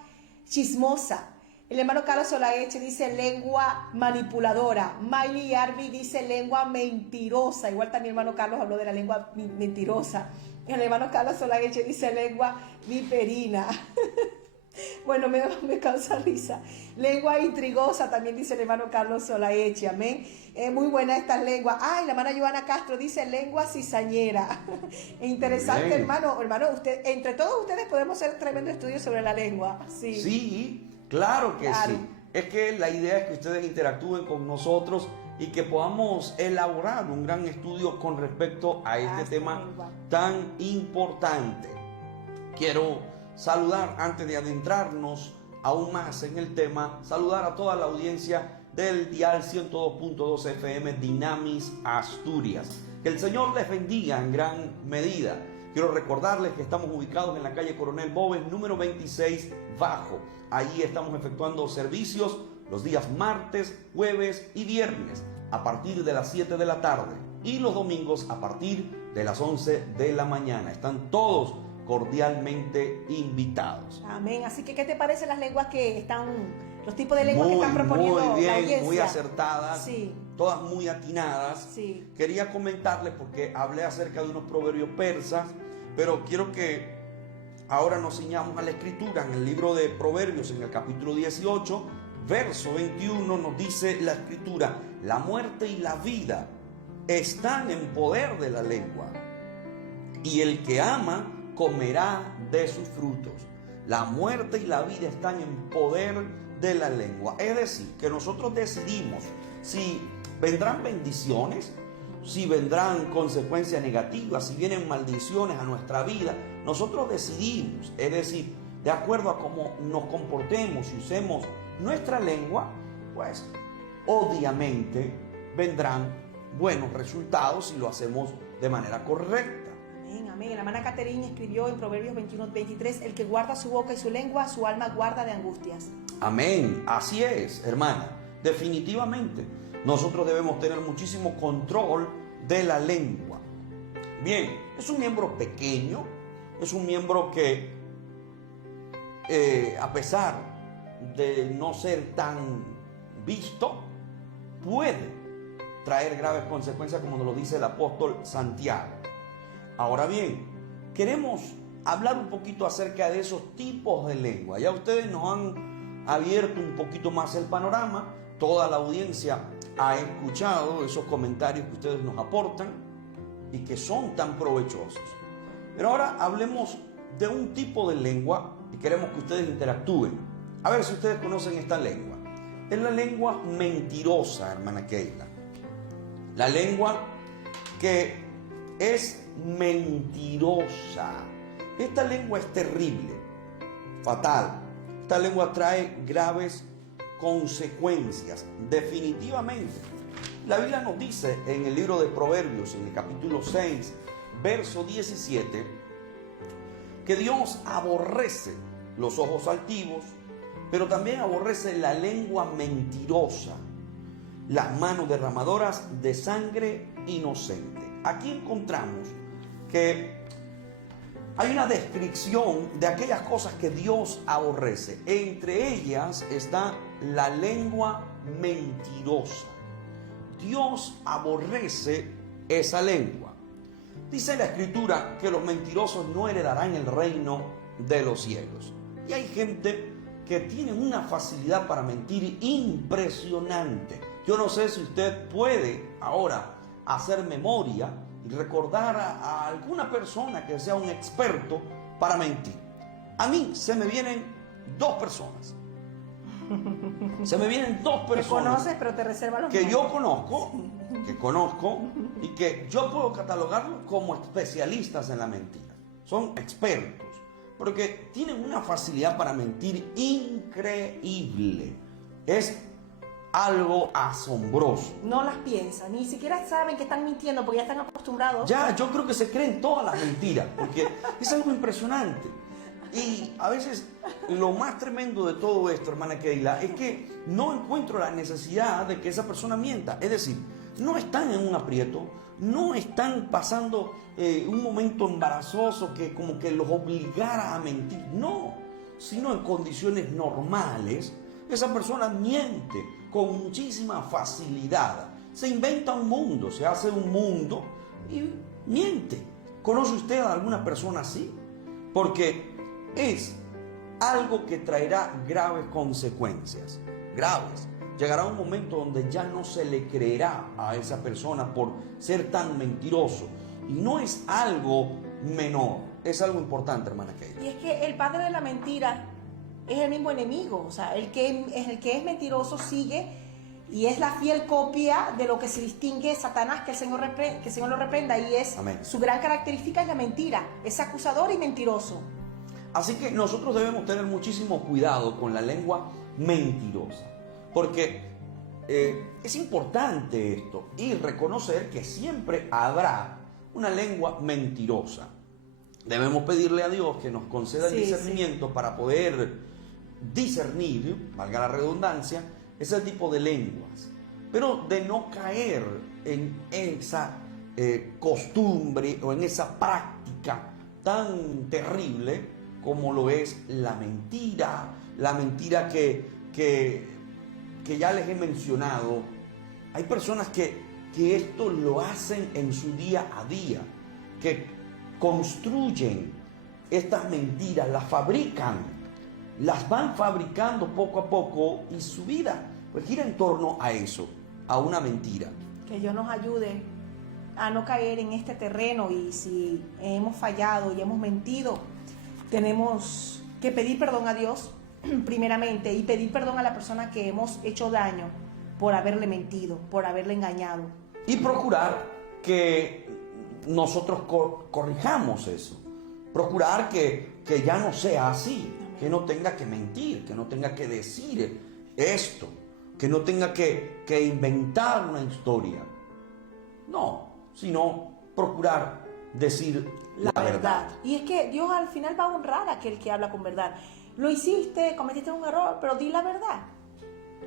chismosa. El hermano Carlos Solaeche dice lengua manipuladora. Miley Arby dice lengua mentirosa. Igual también el hermano Carlos habló de la lengua mentirosa. El hermano Carlos Solaeche dice lengua viperina. Bueno, me causa risa. Lengua intrigosa también dice el hermano Carlos Solaeche, amén. Muy buena esta lengua. Ay, la hermana Joana Castro dice lengua cizañera. Interesante, Bien. hermano, usted, entre todos ustedes podemos hacer tremendo estudio sobre la lengua. Sí, claro que claro. sí. Es que la idea es que ustedes interactúen con nosotros y que podamos elaborar un gran estudio con respecto a este tema lengua tan importante. Quiero saludar, antes de adentrarnos aún más en el tema, saludar a toda la audiencia del dial 102.2 FM Dinamis Asturias. Que el Señor les bendiga en gran medida. Quiero recordarles que estamos ubicados en la calle Coronel Boves, número 26 Bajo. Ahí estamos efectuando servicios los días martes, jueves y viernes a partir de las 7 de la tarde y los domingos a partir de las 11 de la mañana. Están todos cordialmente invitados. Amén. Así que, ¿qué te parecen las lenguas que están, los tipos de lenguas que están proponiendo muy bien, la audiencia? muy acertadas, Sí. todas muy atinadas. Sí. Quería comentarles porque hablé acerca de unos proverbios persas, pero quiero que ahora nos ciñamos a la escritura. En el libro de Proverbios, en el capítulo 18, verso 21, nos dice la escritura: la muerte y la vida están en poder de la lengua, y el que ama comerá de sus frutos. La muerte y la vida están en poder de la lengua. Es decir, que nosotros decidimos si vendrán bendiciones, si vendrán consecuencias negativas, si vienen maldiciones a nuestra vida. Nosotros decidimos, es decir, de acuerdo a cómo nos comportemos y usemos nuestra lengua, pues obviamente vendrán buenos resultados si lo hacemos de manera correcta. Amén. La hermana Caterina escribió en Proverbios 21:23: el que guarda su boca y su lengua, su alma guarda de angustias. Amén, así es, hermana. Definitivamente, nosotros debemos tener muchísimo control de la lengua. Bien, es un miembro pequeño, es un miembro que, a pesar de no ser tan visto, puede traer graves consecuencias, como nos lo dice el apóstol Santiago. Ahora bien, queremos hablar un poquito acerca de esos tipos de lengua. Ya ustedes nos han abierto un poquito más el panorama, toda la audiencia ha escuchado esos comentarios que ustedes nos aportan y que son tan provechosos. Pero ahora hablemos de un tipo de lengua y queremos que ustedes interactúen. A ver si ustedes conocen esta lengua. Es la lengua mentirosa, hermana Keila. La lengua que es mentirosa. Esta lengua es terrible, fatal. Esta lengua trae graves consecuencias, definitivamente. La Biblia nos dice en el libro de Proverbios, en el capítulo 6, verso 17, que Dios aborrece los ojos altivos, pero también aborrece la lengua mentirosa, las manos derramadoras de sangre inocente. Aquí encontramos que hay una descripción de aquellas cosas que Dios aborrece. Entre ellas está la lengua mentirosa. Dios aborrece esa lengua. Dice la Escritura que los mentirosos no heredarán el reino de los cielos. Y hay gente que tiene una facilidad para mentir impresionante. Yo no sé si usted puede ahora hacer memoria y recordar a alguna persona que sea un experto para mentir. A mí se me vienen dos personas. Se me vienen dos personas. Que conoces, pero te reserva los que nombres. yo conozco, que conozco y que yo puedo catalogarlos como especialistas en la mentira. Son expertos, porque tienen una facilidad para mentir increíble. Es algo asombroso. No las piensan, ni siquiera saben que están mintiendo porque ya están acostumbrados. Ya, yo creo que se creen todas las mentiras, porque es algo impresionante. Y a veces lo más tremendo de todo esto, hermana Keila, es que no encuentro la necesidad de que esa persona mienta. Es decir, no están en un aprieto, no están pasando un momento embarazoso que como que los obligara a mentir. No, sino en condiciones normales, esa persona miente con muchísima facilidad. Se inventa un mundo, se hace un mundo y miente. ¿Conoce usted a alguna persona así? Porque es algo que traerá graves consecuencias. Graves. Llegará un momento donde ya no se le creerá a esa persona por ser tan mentiroso. Y no es algo menor, es algo importante, hermana Keila. Y es que el padre de la mentira es el mismo enemigo. O sea, el que es mentiroso sigue y es la fiel copia de lo que se distingue de Satanás, que el Señor lo reprenda. Y es Amén. Su gran característica es la mentira. Es acusador y mentiroso. Así que nosotros debemos tener muchísimo cuidado con la lengua mentirosa, porque es importante esto y reconocer que siempre habrá una lengua mentirosa. Debemos pedirle a Dios que nos conceda el discernimiento para poder discernir, valga la redundancia, ese tipo de lenguas, pero de no caer en esa costumbre o en esa práctica tan terrible como lo es la mentira que ya les he mencionado. Hay personas que esto lo hacen en su día a día, que construyen estas mentiras, las fabrican, las van fabricando poco a poco y su vida pues gira en torno a eso, a una mentira. Que Dios nos ayude a no caer en este terreno, y si hemos fallado y hemos mentido, tenemos que pedir perdón a Dios primeramente y pedir perdón a la persona que hemos hecho daño por haberle mentido, por haberle engañado. Y procurar que nosotros corrijamos eso. Procurar que ya no sea así, que no tenga que mentir, que no tenga que decir esto, que no tenga que inventar una historia. No, sino procurar decir la verdad. Y es que Dios al final va a honrar a aquel que habla con verdad. Lo hiciste, cometiste un error, pero di la verdad.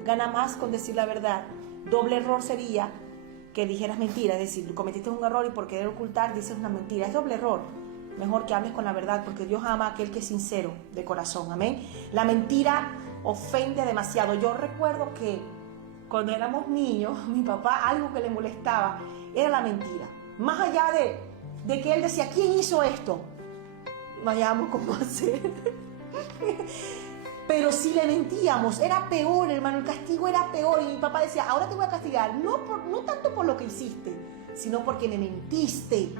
Gana más con decir la verdad. Doble error sería que dijeras mentira, es decir, cometiste un error y por querer ocultar dices una mentira. Es doble error. Mejor que hables con la verdad, porque Dios ama a aquel que es sincero de corazón. Amén. La mentira ofende demasiado. Yo recuerdo que cuando éramos niños, mi papá, algo que le molestaba era la mentira. Más allá de que él decía, ¿quién hizo esto? No hallábamos cómo hacer. Pero si le mentíamos, era peor, hermano, el castigo era peor. Y mi papá decía, ahora te voy a castigar, no tanto por lo que hiciste, sino porque me mentiste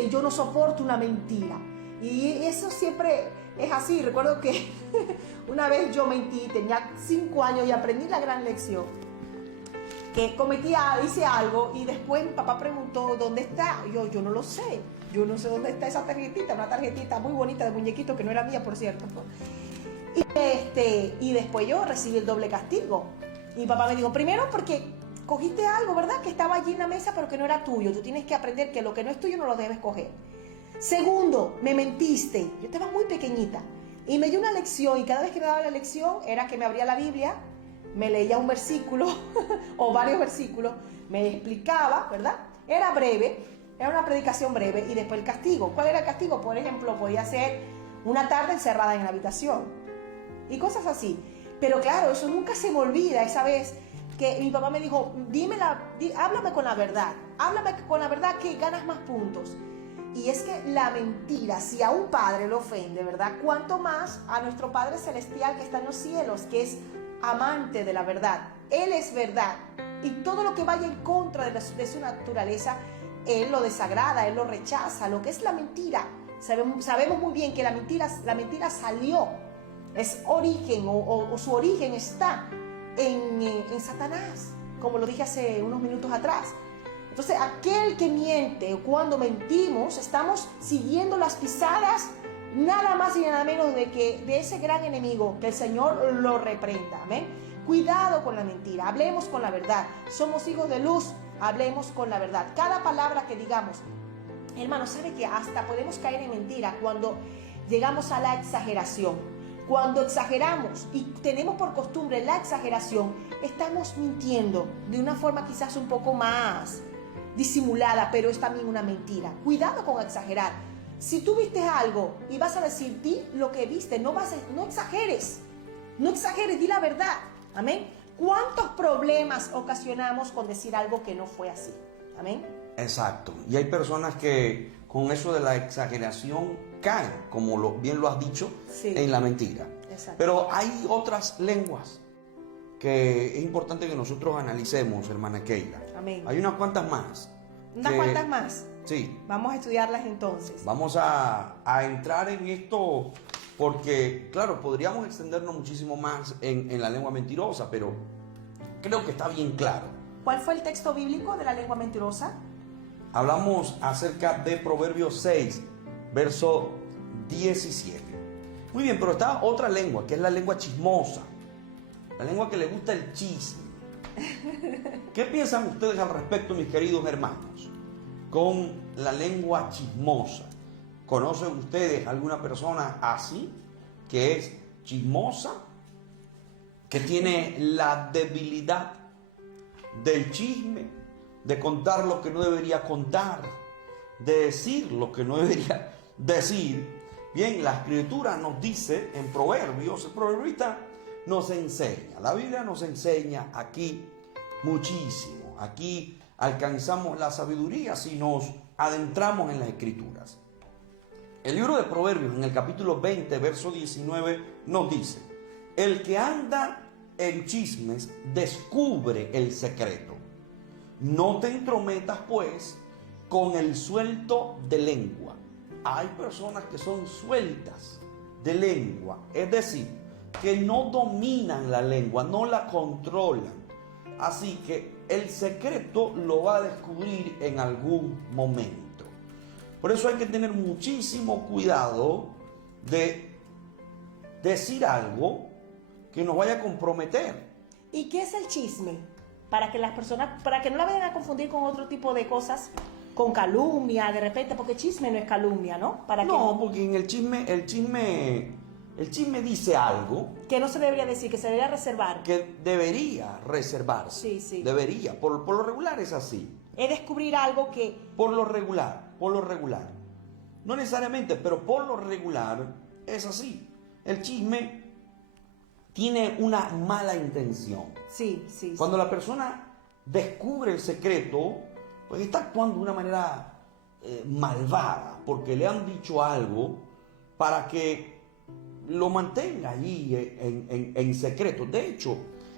y yo no soporto una mentira. Y eso siempre es así. Recuerdo que una vez yo mentí, tenía 5 años y aprendí la gran lección. Que hice algo y después mi papá preguntó, ¿dónde está? Yo no lo sé. Yo no sé dónde está esa tarjetita, una tarjetita muy bonita de muñequito que no era mía, por cierto. Y después yo recibí el doble castigo. Y mi papá me dijo, primero porque cogiste algo, ¿verdad? Que estaba allí en la mesa pero que no era tuyo. Tú tienes que aprender que lo que no es tuyo no lo debes coger. Segundo, me mentiste. Yo estaba muy pequeñita. Y me dio una lección y cada vez que me daba la lección era que me abría la Biblia, me leía un versículo o varios versículos, me explicaba, ¿verdad? Era breve, era una predicación breve y después el castigo. ¿Cuál era el castigo? Por ejemplo, podía ser una tarde encerrada en la habitación y cosas así. Pero claro, eso nunca se me olvida. Esa vez que mi papá me dijo, háblame con la verdad que ganas más puntos. Y es que la mentira, si a un padre lo ofende, ¿verdad? Cuánto más a nuestro Padre Celestial que está en los cielos, que es amante de la verdad. Él es verdad. Y todo lo que vaya en contra de su naturaleza, Él lo desagrada, Él lo rechaza. Lo que es la mentira, sabemos muy bien que la mentira salió, es origen o su origen está en Satanás, como lo dije hace unos minutos atrás. Entonces, aquel que miente, o cuando mentimos, estamos siguiendo las pisadas nada más y nada menos de ese gran enemigo, que el Señor lo reprenda. Amén. Cuidado con la mentira, hablemos con la verdad. Somos hijos de luz, hablemos con la verdad. Cada palabra que digamos, hermano, ¿sabe que hasta podemos caer en mentira cuando llegamos a la exageración? Cuando exageramos y tenemos por costumbre la exageración, estamos mintiendo de una forma quizás un poco más disimulada, pero es también una mentira. Cuidado con exagerar. Si tú viste algo y vas a decir, di lo que viste, no exageres, di la verdad. Amén. ¿Cuántos problemas ocasionamos con decir algo que no fue así? Amén. Exacto. Y hay personas que con eso de la exageración caen, como bien lo has dicho, sí, en la mentira. Exacto. Pero hay otras lenguas que es importante que nosotros analicemos, hermana Keila. Amén. Hay unas cuantas más. ¿Unas cuantas más? Sí. Vamos a estudiarlas entonces. Vamos a entrar en esto porque, claro, podríamos extendernos muchísimo más en la lengua mentirosa, pero creo que está bien claro. ¿Cuál fue el texto bíblico de la lengua mentirosa? Hablamos acerca de Proverbios 6, verso 17. Muy bien, pero está otra lengua, que es la lengua chismosa. La lengua que le gusta el chisme. ¿Qué piensan ustedes al respecto, mis queridos hermanos, con la lengua chismosa? ¿Conocen ustedes alguna persona así, que es chismosa, que tiene la debilidad del chisme, de contar lo que no debería contar, de decir lo que no debería decir? Bien, la Escritura nos dice en Proverbios, el proverbista nos enseña, la Biblia nos enseña aquí muchísimo. Aquí alcanzamos la sabiduría si nos adentramos en las Escrituras. El libro de Proverbios, en el capítulo 20, verso 19, nos dice: el que anda en chismes descubre el secreto. No te entrometas, pues, con el suelto de lengua. Hay personas que son sueltas de lengua, es decir, que no dominan la lengua, no la controlan. Así que el secreto lo va a descubrir en algún momento. Por eso hay que tener muchísimo cuidado de decir algo que nos vaya a comprometer. ¿Y qué es el chisme? para que las personas, para que no la vayan a confundir con otro tipo de cosas, con calumnia, de repente, porque chisme no es calumnia, ¿no? Para No, porque en el chisme dice algo que no se debería decir, que se debería reservar. que debería reservarse. Sí, sí. Debería, por lo regular es así. Es descubrir algo que... Por lo regular. No necesariamente, pero por lo regular es así. El chisme tiene una mala intención. Sí, sí. Cuando la persona descubre el secreto, pues está actuando de una manera malvada, porque le han dicho algo para que lo mantenga allí en secreto. De hecho,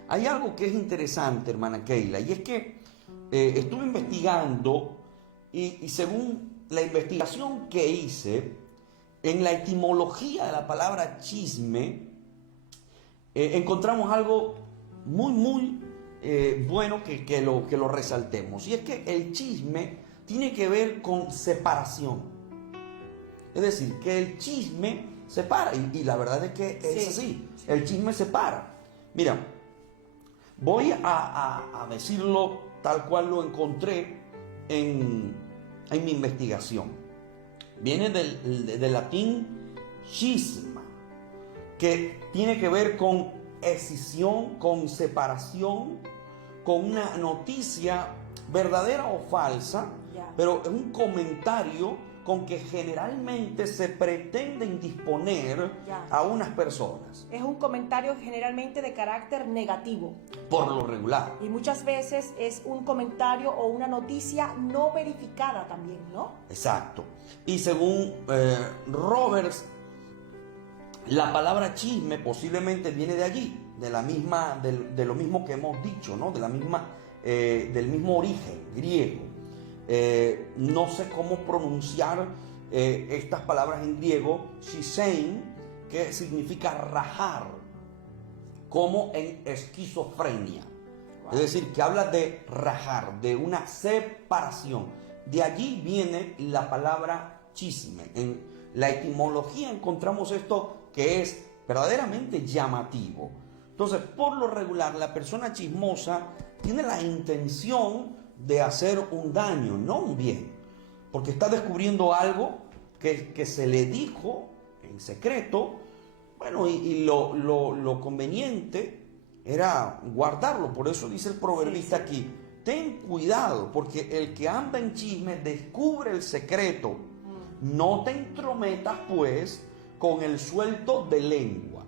hay algo que es interesante, hermana Keila, y es que estuve investigando y según la investigación que hice, en la etimología de la palabra chisme, encontramos algo muy bueno que lo resaltemos. Y es que el chisme tiene que ver con separación. Es decir, que el chisme separa. Y la verdad es que es así. El chisme separa. Mira, voy a decirlo tal cual lo encontré en mi investigación. Viene del latín schisma, que tiene que ver con escisión, con separación, con una noticia verdadera o falsa, pero es un comentario con que generalmente se pretende indisponer a unas personas. Es un comentario generalmente de carácter negativo. Por lo regular. Y muchas veces es un comentario o una noticia no verificada también, ¿no? Exacto. Y según Roberts, la palabra chisme posiblemente viene de allí, de lo mismo que hemos dicho, ¿no? Del mismo origen griego. No sé cómo pronunciar estas palabras en griego, shisein, que significa rajar, como en esquizofrenia. Wow. Es decir, que habla de rajar, de una separación. De allí viene la palabra chisme. En la etimología encontramos esto que es verdaderamente llamativo. Entonces, por lo regular, la persona chismosa tiene la intención de hacer un daño, no un bien, porque está descubriendo algo que se le dijo en secreto. Bueno, y lo conveniente era guardarlo. Por eso dice el proverbista aquí: ten cuidado, porque el que anda en chisme descubre el secreto. No te entrometas pues con el suelto de lengua.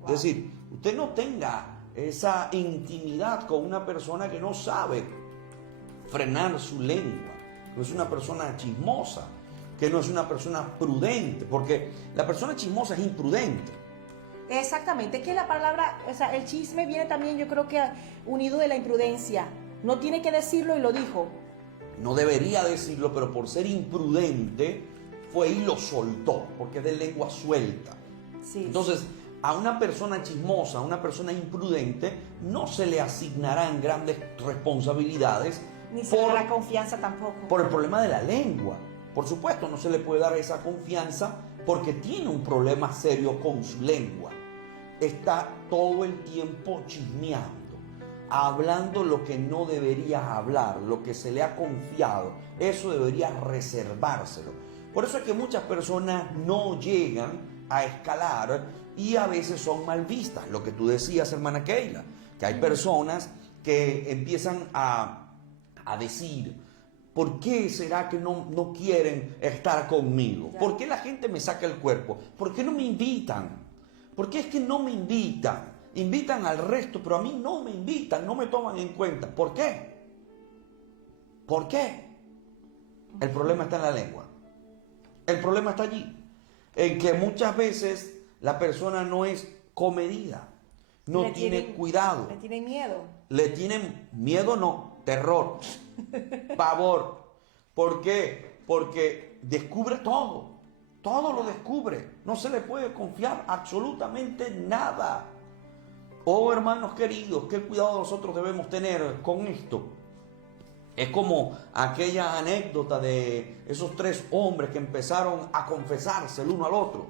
Wow. Es decir, usted no tenga esa intimidad con una persona que no sabe frenar su lengua, que es una persona chismosa, que no es una persona prudente, porque la persona chismosa es imprudente. Exactamente, es que la palabra, o sea, el chisme viene también, yo creo que unido de la imprudencia. No tiene que decirlo y lo dijo. No debería decirlo, pero por ser imprudente fue y lo soltó, porque es de lengua suelta. Sí, entonces, a una persona chismosa, a una persona imprudente, no se le asignarán grandes responsabilidades. Ni se le dará confianza tampoco. Por el problema de la lengua. Por supuesto, no se le puede dar esa confianza porque tiene un problema serio con su lengua. Está todo el tiempo chismeando, hablando lo que no debería hablar, lo que se le ha confiado. Eso debería reservárselo. Por eso es que muchas personas no llegan a escalar y a veces son mal vistas. Lo que tú decías, hermana Keila, que hay personas que empiezan a decir: ¿por qué será que no quieren estar conmigo? ¿Por qué la gente me saca el cuerpo? ¿Por qué no me invitan? ¿Por qué es que no me invitan? Invitan al resto, pero a mí no me invitan, no me toman en cuenta. ¿Por qué? ¿Por qué? El problema está en la lengua. El problema está allí, en que muchas veces la persona no es comedida, no tiene cuidado. Le tienen miedo. Le tienen miedo, no, terror, pavor. ¿Por qué? Porque descubre todo lo descubre. No se le puede confiar absolutamente nada. Oh, hermanos queridos, qué cuidado nosotros debemos tener con esto. Es como aquella anécdota de esos 3 hombres que empezaron a confesarse el uno al otro.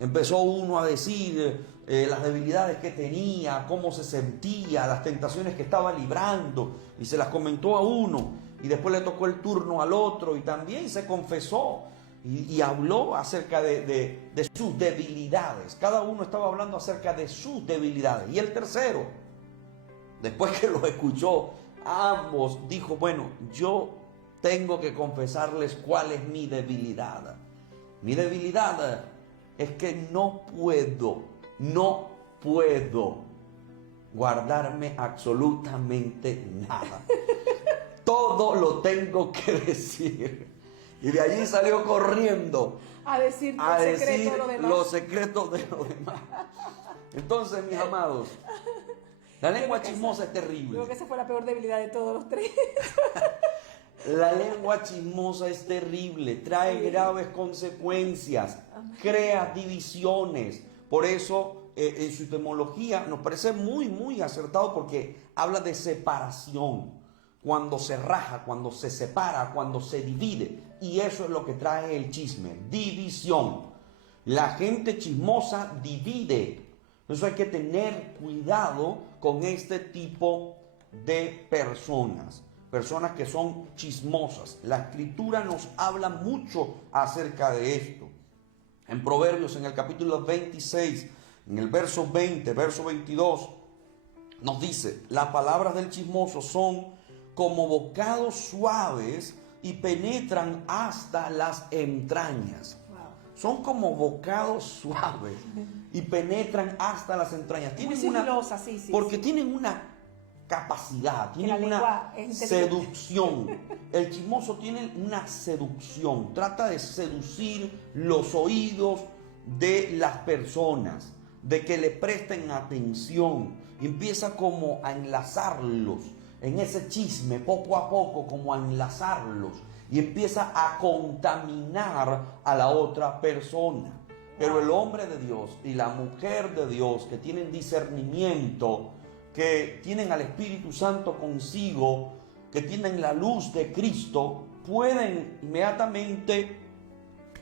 Empezó uno a decir las debilidades que tenía, cómo se sentía, las tentaciones que estaba librando, y se las comentó a uno, y después le tocó el turno al otro, y también se confesó y habló acerca de sus debilidades. Cada uno estaba hablando acerca de sus debilidades. Y el tercero, después que lo escuchó ambos, dijo, bueno, yo tengo que confesarles cuál es mi debilidad. Mi debilidad es que no puedo guardarme absolutamente nada. Todo lo tengo que decir. Y de allí salió corriendo a decir los secretos de los demás. Entonces, mis amados, la lengua chismosa es terrible. Creo que esa fue la peor debilidad de todos los tres. La lengua chismosa es terrible, trae graves consecuencias, crea divisiones. Por eso, en su etimología nos parece muy, muy acertado, porque habla de separación. Cuando se raja, cuando se separa, cuando se divide. Y eso es lo que trae el chisme, división. La gente chismosa divide. Por eso hay que tener cuidado con este tipo de personas. Personas que son chismosas. La Escritura nos habla mucho acerca de esto. En Proverbios, en el capítulo 26, en el verso 20, verso 22, nos dice, las palabras del chismoso son como bocados suaves y penetran hasta las entrañas. Wow. Son como bocados suaves y penetran hasta las entrañas. Tienen sigilosa, porque tienen una capacidad, tienen una seducción. El chismoso tiene una seducción, trata de seducir los oídos de las personas, de que le presten atención. Empieza como a enlazarlos en ese chisme, poco a poco, como a enlazarlos, y empieza a contaminar a la otra persona. Pero el hombre de Dios y la mujer de Dios, que tienen discernimiento, que tienen al Espíritu Santo consigo, que tienen la luz de Cristo, pueden inmediatamente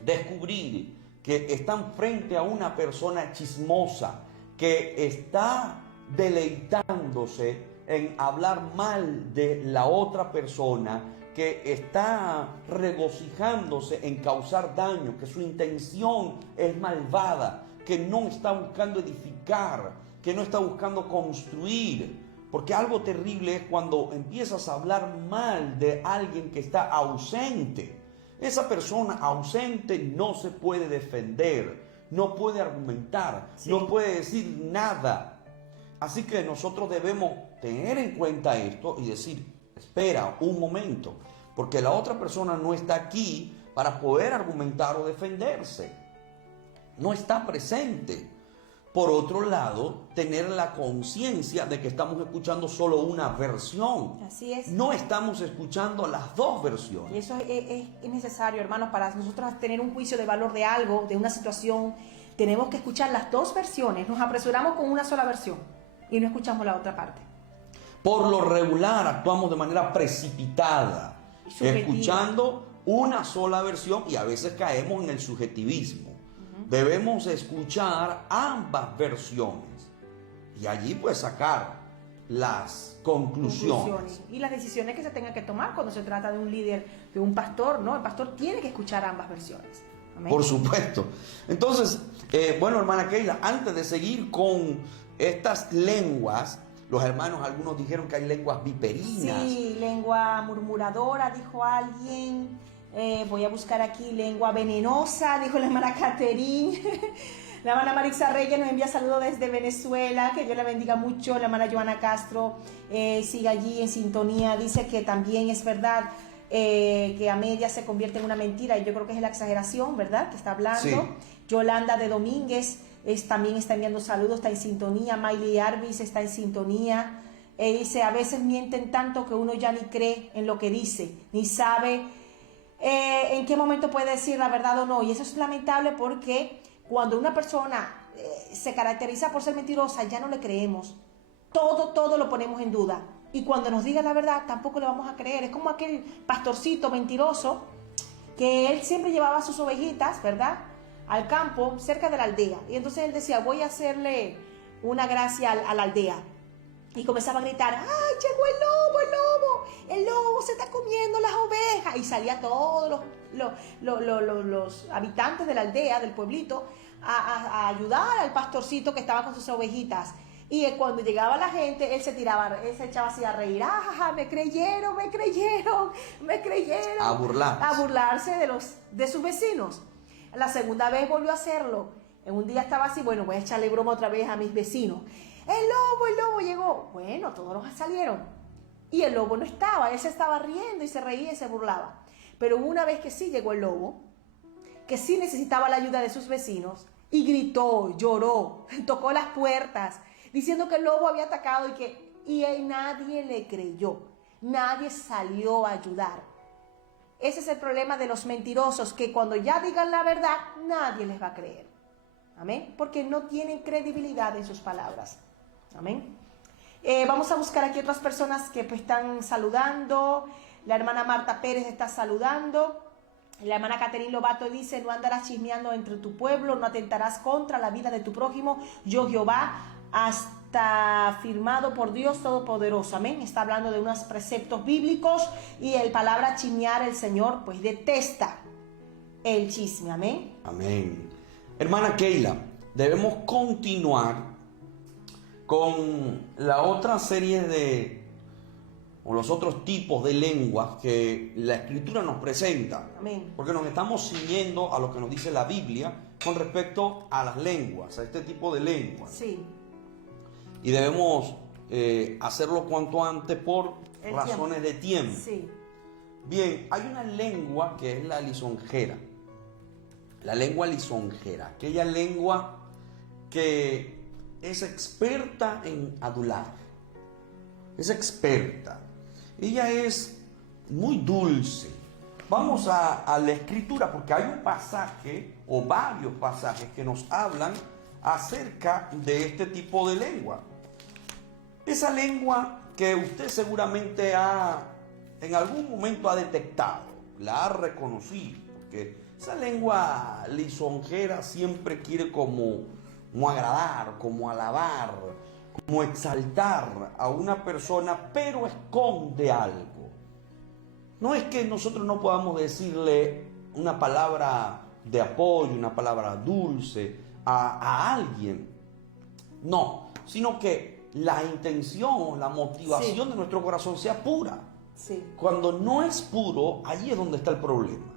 descubrir que están frente a una persona chismosa, que está deleitándose en hablar mal de la otra persona, que está regocijándose en causar daño, que su intención es malvada, que no está buscando edificar, que no está buscando construir. Porque algo terrible es cuando empiezas a hablar mal de alguien que está ausente. Esa persona ausente no se puede defender, no puede argumentar, no puede decir nada. Así que nosotros debemos tener en cuenta esto y decir, espera un momento, porque la otra persona no está aquí para poder argumentar o defenderse. No está presente. Por otro lado, tener la conciencia de que estamos escuchando solo una versión. Así es. No estamos escuchando las dos versiones. Y eso es necesario, hermanos, para nosotros tener un juicio de valor de algo, de una situación. Tenemos que escuchar las dos versiones. Nos apresuramos con una sola versión y no escuchamos la otra parte. Por lo regular actuamos de manera precipitada, escuchando una sola versión, y a veces caemos en el subjetivismo. Debemos escuchar ambas versiones y allí pues sacar las conclusiones. Y las decisiones que se tengan que tomar cuando se trata de un líder, de un pastor, ¿no? El pastor tiene que escuchar ambas versiones. Amén. Por supuesto. Entonces, bueno, hermana Keila, antes de seguir con estas lenguas, los hermanos, algunos dijeron que hay lenguas viperinas. Sí, lengua murmuradora, dijo alguien. Voy a buscar aquí lengua venenosa, dijo la hermana Caterín. La hermana Marixa Reyes nos envía saludos desde Venezuela, que Dios la bendiga mucho. La hermana Joana Castro sigue allí en sintonía, dice que también es verdad que a medias se convierte en una mentira, y yo creo que es la exageración, ¿verdad?, que está hablando. Sí. Yolanda de Domínguez también está enviando saludos, está en sintonía. Miley Arvis está en sintonía. Dice, a veces mienten tanto que uno ya ni cree en lo que dice, ni sabe en qué momento puede decir la verdad o no. Y eso es lamentable, porque cuando una persona se caracteriza por ser mentirosa, ya no le creemos. Todo lo ponemos en duda. Y cuando nos diga la verdad, tampoco le vamos a creer. Es como aquel pastorcito mentiroso, que él siempre llevaba sus ovejitas, ¿verdad?, al campo cerca de la aldea. Y entonces él decía, voy a hacerle una gracia a la aldea. Y comenzaba a gritar, ¡ay, llegó el lobo, el lobo! El lobo se está comiendo las ovejas. Y salía todos los habitantes de la aldea, del pueblito, a ayudar al pastorcito que estaba con sus ovejitas. Y cuando llegaba la gente, él se echaba así a reír. ¡Ah, me creyeron! A burlarse. A burlarse de sus vecinos. La segunda vez volvió a hacerlo. En un día estaba así, bueno, voy a echarle broma otra vez a mis vecinos. El lobo llegó. Bueno, todos los salieron. Y el lobo no estaba, él se estaba riendo y se reía y se burlaba. Pero una vez que sí llegó el lobo, que sí necesitaba la ayuda de sus vecinos, y gritó, lloró, tocó las puertas, diciendo que el lobo había atacado y nadie le creyó. Nadie salió a ayudar. Ese es el problema de los mentirosos, que cuando ya digan la verdad, nadie les va a creer. Amén. Porque no tienen credibilidad en sus palabras. Amén. Vamos a buscar aquí otras personas que están saludando. La hermana Marta Pérez está saludando. La hermana Caterine Lobato dice, no andarás chismeando entre tu pueblo, no atentarás contra la vida de tu prójimo. Yo Jehová, hasta firmado por Dios Todopoderoso. Amén. Está hablando de unos preceptos bíblicos y el palabra chismear, el Señor pues detesta el chisme. Amén. Amén. Hermana Keila, debemos continuar con la otra serie o los otros tipos de lenguas que la Escritura nos presenta. Amén. Porque nos estamos ciñendo a lo que nos dice la Biblia con respecto a las lenguas, a este tipo de lenguas. Sí. Y debemos hacerlo cuanto antes por El razones de tiempo. Sí. Bien, hay una lengua que es la lisonjera. La lengua lisonjera, aquella lengua que es experta en adular. Es experta. Ella es muy dulce. Vamos a la Escritura, porque hay un pasaje o varios pasajes que nos hablan acerca de este tipo de lengua. Esa lengua que usted seguramente en algún momento ha detectado, la ha reconocido, porque esa lengua lisonjera siempre quiere como agradar, como alabar, como exaltar a una persona, pero esconde algo. No es que nosotros no podamos decirle una palabra de apoyo, una palabra dulce a alguien. No, sino que la intención, la motivación de nuestro corazón sea pura. Sí. Cuando no es puro, allí es donde está el problema.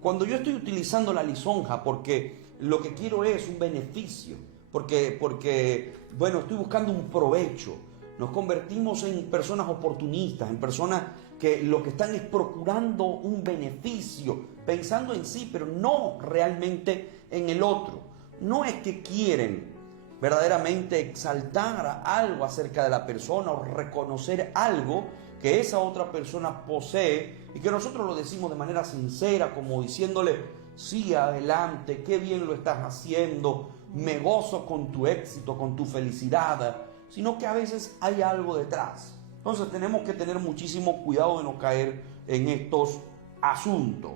Cuando yo estoy utilizando la lisonja porque lo que quiero es un beneficio, porque bueno, estoy buscando un provecho, nos convertimos en personas oportunistas, en personas que lo que están es procurando un beneficio, pensando en sí, pero no realmente en el otro. No es que quieren verdaderamente exaltar algo acerca de la persona o reconocer algo que esa otra persona posee y que nosotros lo decimos de manera sincera, como diciéndole, sí, adelante, qué bien lo estás haciendo, me gozo con tu éxito, con tu felicidad, sino que a veces hay algo detrás. Entonces tenemos que tener muchísimo cuidado de no caer en estos asuntos.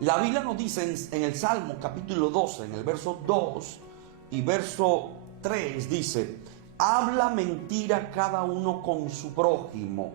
La Biblia nos dice en el Salmo capítulo 12, en el verso 2 y verso 3, dice, habla mentira cada uno con su prójimo,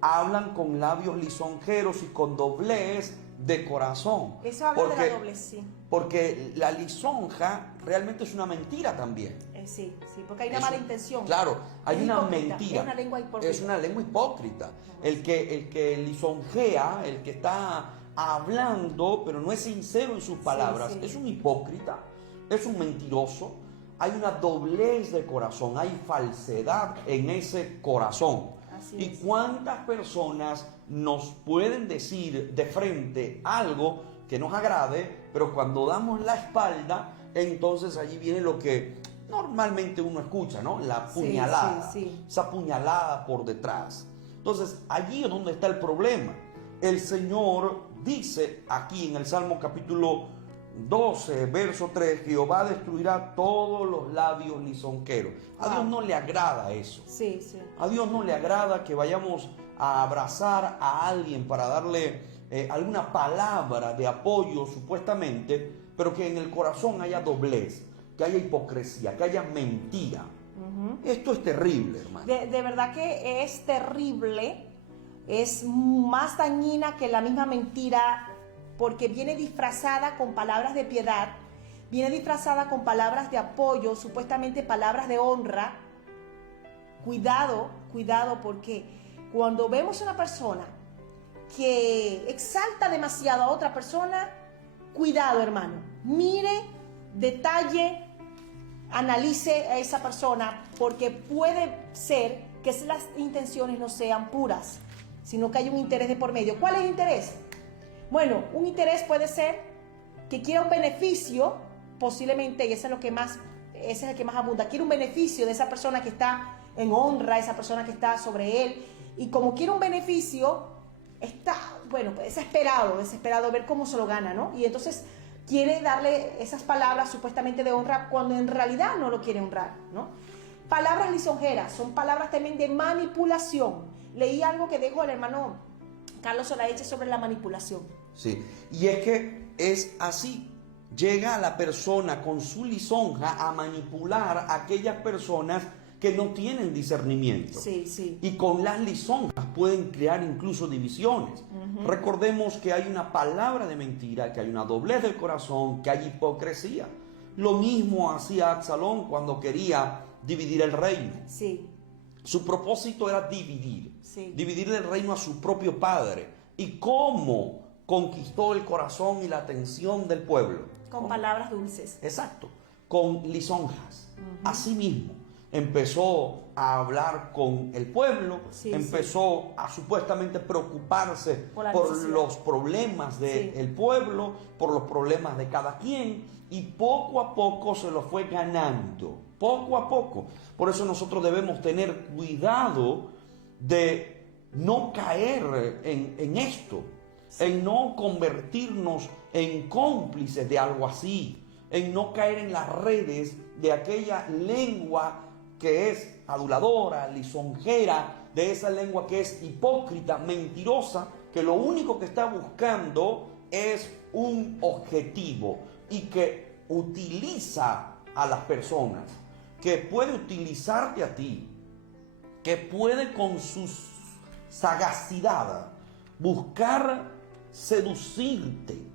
hablan con labios lisonjeros y con doblez de corazón. Eso habla de la doblez, sí. Porque la lisonja realmente es una mentira también. Sí, porque hay una mala intención. Claro, hay es una hipócrita, mentira. Es una lengua hipócrita. Es una lengua hipócrita. El que lisonjea, el que está hablando, pero no es sincero en sus palabras, es un hipócrita, es un mentiroso. Hay una doblez de corazón, hay falsedad en ese corazón. ¿Y cuántas personas nos pueden decir de frente algo que nos agrade, pero cuando damos la espalda, entonces allí viene lo que normalmente uno escucha, ¿no? La puñalada, esa puñalada por detrás. Entonces allí es donde está el problema. El Señor dice aquí en el Salmo capítulo 12, verso 3, Jehová destruirá todos los labios lisonjeros. A Dios no le agrada eso. A Dios no le agrada que vayamos a abrazar a alguien para darle alguna palabra de apoyo supuestamente, pero que en el corazón haya doblez, que haya hipocresía, que haya mentira. Esto es terrible, hermano. De verdad que es terrible, es más dañina que la misma mentira, porque viene disfrazada con palabras de piedad, viene disfrazada con palabras de apoyo, supuestamente palabras de honra. Cuidado, cuidado, porque cuando vemos una persona que exalta demasiado a otra persona, cuidado, hermano, mire, detalle, analice a esa persona, porque puede ser que las intenciones no sean puras, sino que hay un interés de por medio. ¿Cuál es el interés? Bueno, un interés puede ser que quiera un beneficio, posiblemente, y ese es el que más abunda, quiere un beneficio de esa persona que está en honra, esa persona que está sobre él, y como quiere un beneficio, está, bueno, desesperado ver cómo se lo gana, ¿no? Y entonces quiere darle esas palabras supuestamente de honra cuando en realidad no lo quiere honrar, ¿no? Palabras lisonjeras, son palabras también de manipulación. Leí algo que dijo el hermano Carlos Solaeche sobre la manipulación. Sí, y es que es así. Llega la persona con su lisonja a manipular a aquellas personas que no tienen discernimiento. Sí, sí. Y con las lisonjas pueden crear incluso divisiones. Recordemos que hay una palabra de mentira, que hay una doblez del corazón, que hay hipocresía. Lo mismo hacía Absalón cuando quería dividir el reino. Sí. Su propósito era dividir. Sí. Dividirle el reino a su propio padre. ¿Y cómo conquistó el corazón y la atención del pueblo? Con palabras dulces. Exacto, con lisonjas. Asimismo, empezó a hablar con el pueblo, Sí, empezó a supuestamente preocuparse por los problemas del pueblo, por los problemas de cada quien, y poco a poco se lo fue ganando, poco a poco. Por eso nosotros debemos tener cuidado de no caer en esto, en no convertirnos en cómplices de algo así, en no caer en las redes de aquella lengua que es aduladora, lisonjera, de esa lengua que es hipócrita, mentirosa, que lo único que está buscando es un objetivo y que utiliza a las personas, que puede utilizarte a ti, que puede con su sagacidad buscar seducirte.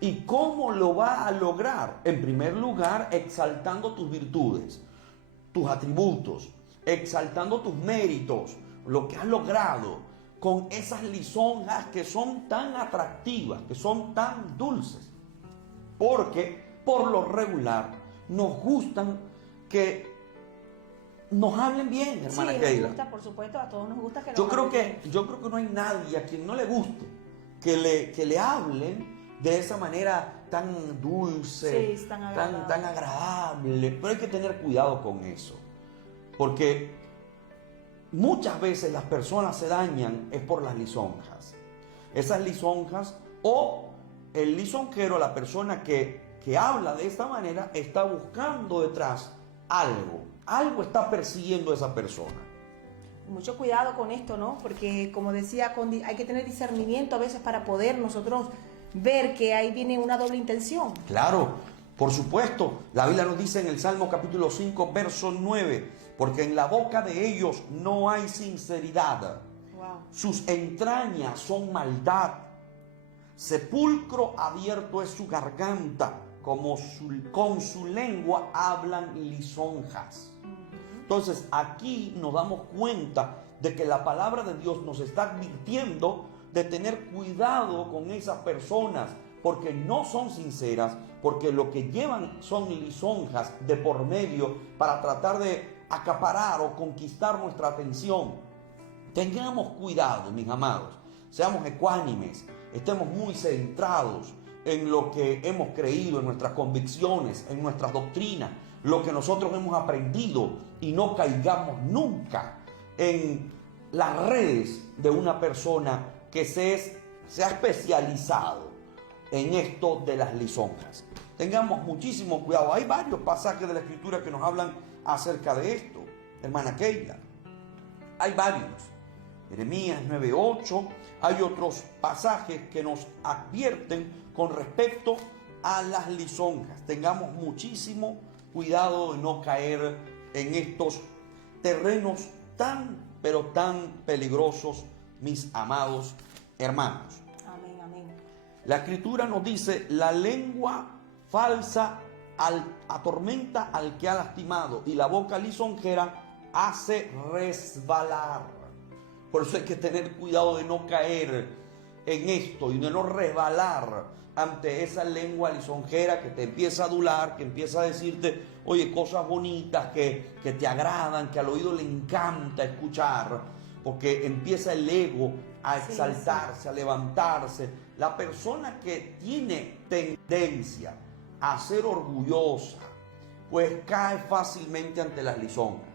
¿Y cómo lo va a lograr? En primer lugar, exaltando tus virtudes, tus atributos, exaltando tus méritos, lo que has logrado, con esas lisonjas que son tan atractivas, que son tan dulces. Porque por lo regular nos gustan que nos hablen bien, hermana Keila. Nos gusta, por supuesto, a todos nos gusta que nos Yo creo que no hay nadie a quien no le guste que le hablen de esa manera tan dulce, sí, tan agradable. Pero hay que tener cuidado con eso, porque muchas veces las personas se dañan es por las lisonjas. Esas lisonjas, o el lisonjero, la persona que habla de esta manera, está buscando detrás algo está persiguiendo a esa persona. Mucho cuidado con esto, ¿no? Porque, como decía, hay que tener discernimiento a veces para poder nosotros ver que ahí viene una doble intención. Claro, por supuesto. La Biblia nos dice en el Salmo capítulo 5, verso 9, porque en la boca de ellos no hay sinceridad. Wow. Sus entrañas son maldad. Sepulcro abierto es su garganta, con su lengua hablan lisonjas. Entonces aquí nos damos cuenta de que la palabra de Dios nos está advirtiendo de tener cuidado con esas personas, porque no son sinceras, porque lo que llevan son lisonjas de por medio para tratar de acaparar o conquistar nuestra atención. Tengamos cuidado, mis amados, seamos ecuánimes, estemos muy centrados en lo que hemos creído, en nuestras convicciones, en nuestras doctrinas, lo que nosotros hemos aprendido, y no caigamos nunca en las redes de una persona que se ha especializado en esto de las lisonjas. Tengamos muchísimo cuidado. Hay varios pasajes de la Escritura que nos hablan acerca de esto, hermana Keila. Hay varios. Jeremías 9:8. Hay otros pasajes que nos advierten con respecto a las lisonjas. Tengamos muchísimo cuidado de no caer en estos terrenos tan, pero tan peligrosos, mis amados hermanos. Amén, amén. La Escritura nos dice: la lengua falsa atormenta al que ha lastimado, y la boca lisonjera hace resbalar. Por eso hay que tener cuidado de no caer en esto y de no resbalar ante esa lengua lisonjera que te empieza a adular, que empieza a decirte, oye, cosas bonitas que te agradan, que al oído le encanta escuchar, porque empieza el ego a exaltarse, a levantarse. La persona que tiene tendencia a ser orgullosa, pues cae fácilmente ante las lisonjas,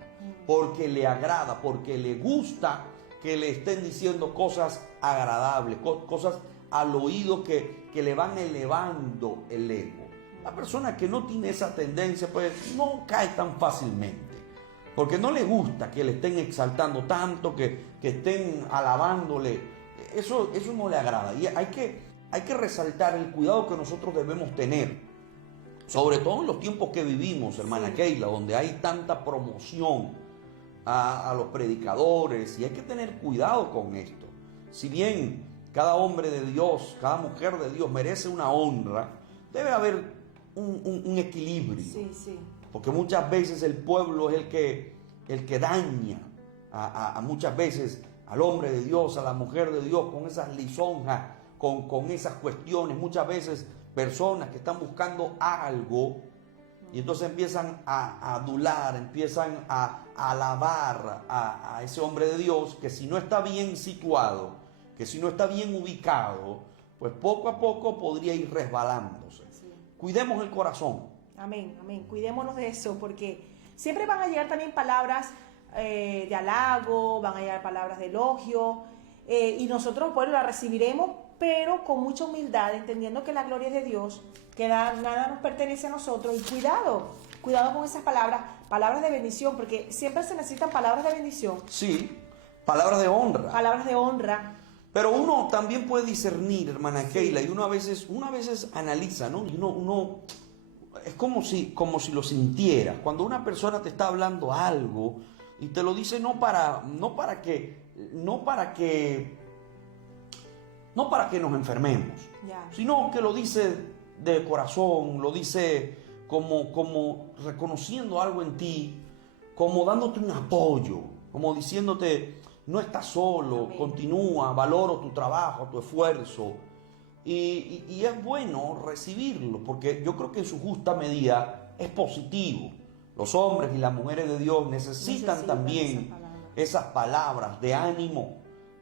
porque le agrada, porque le gusta que le estén diciendo cosas agradables, cosas al oído que le van elevando el ego. La persona que no tiene esa tendencia, pues no cae tan fácilmente, porque no le gusta que le estén exaltando tanto, que estén alabándole. Eso no le agrada. Y hay que resaltar el cuidado que nosotros debemos tener, sobre todo en los tiempos que vivimos, hermana Keila, donde hay tanta promoción a los predicadores, y hay que tener cuidado con esto. Si bien cada hombre de Dios, cada mujer de Dios merece una honra, debe haber un equilibrio. Sí, sí. Porque muchas veces el pueblo es el que daña a muchas veces al hombre de Dios, a la mujer de Dios, con esas lisonjas, con esas cuestiones. Muchas veces personas que están buscando algo, y entonces empiezan a adular, empiezan a alabar a ese hombre de Dios, que si no está bien situado, que si no está bien ubicado, pues poco a poco podría ir resbalándose. Sí. Cuidemos el corazón. Amén, amén. Cuidémonos de eso, porque siempre van a llegar también palabras de halago, van a llegar palabras de elogio, y nosotros, bueno, las recibiremos, pero con mucha humildad, entendiendo que la gloria es de Dios, que nada nos pertenece a nosotros. Y cuidado con esas palabras de bendición, porque siempre se necesitan palabras de bendición. Sí, palabras de honra. Palabras de honra. Pero uno también puede discernir, hermana Keila, y uno a veces analiza, ¿no? Y uno es como si lo sintieras. Cuando una persona te está hablando algo y te lo dice no para que nos enfermemos, sino que lo dice de corazón, lo dice como reconociendo algo en ti, como dándote un apoyo, como diciéndote, no estás solo, amén, continúa, valoro tu trabajo, tu esfuerzo. Y es bueno recibirlo, porque yo creo que en su justa medida es positivo. Los hombres y las mujeres de Dios necesitan también esas palabras de ánimo,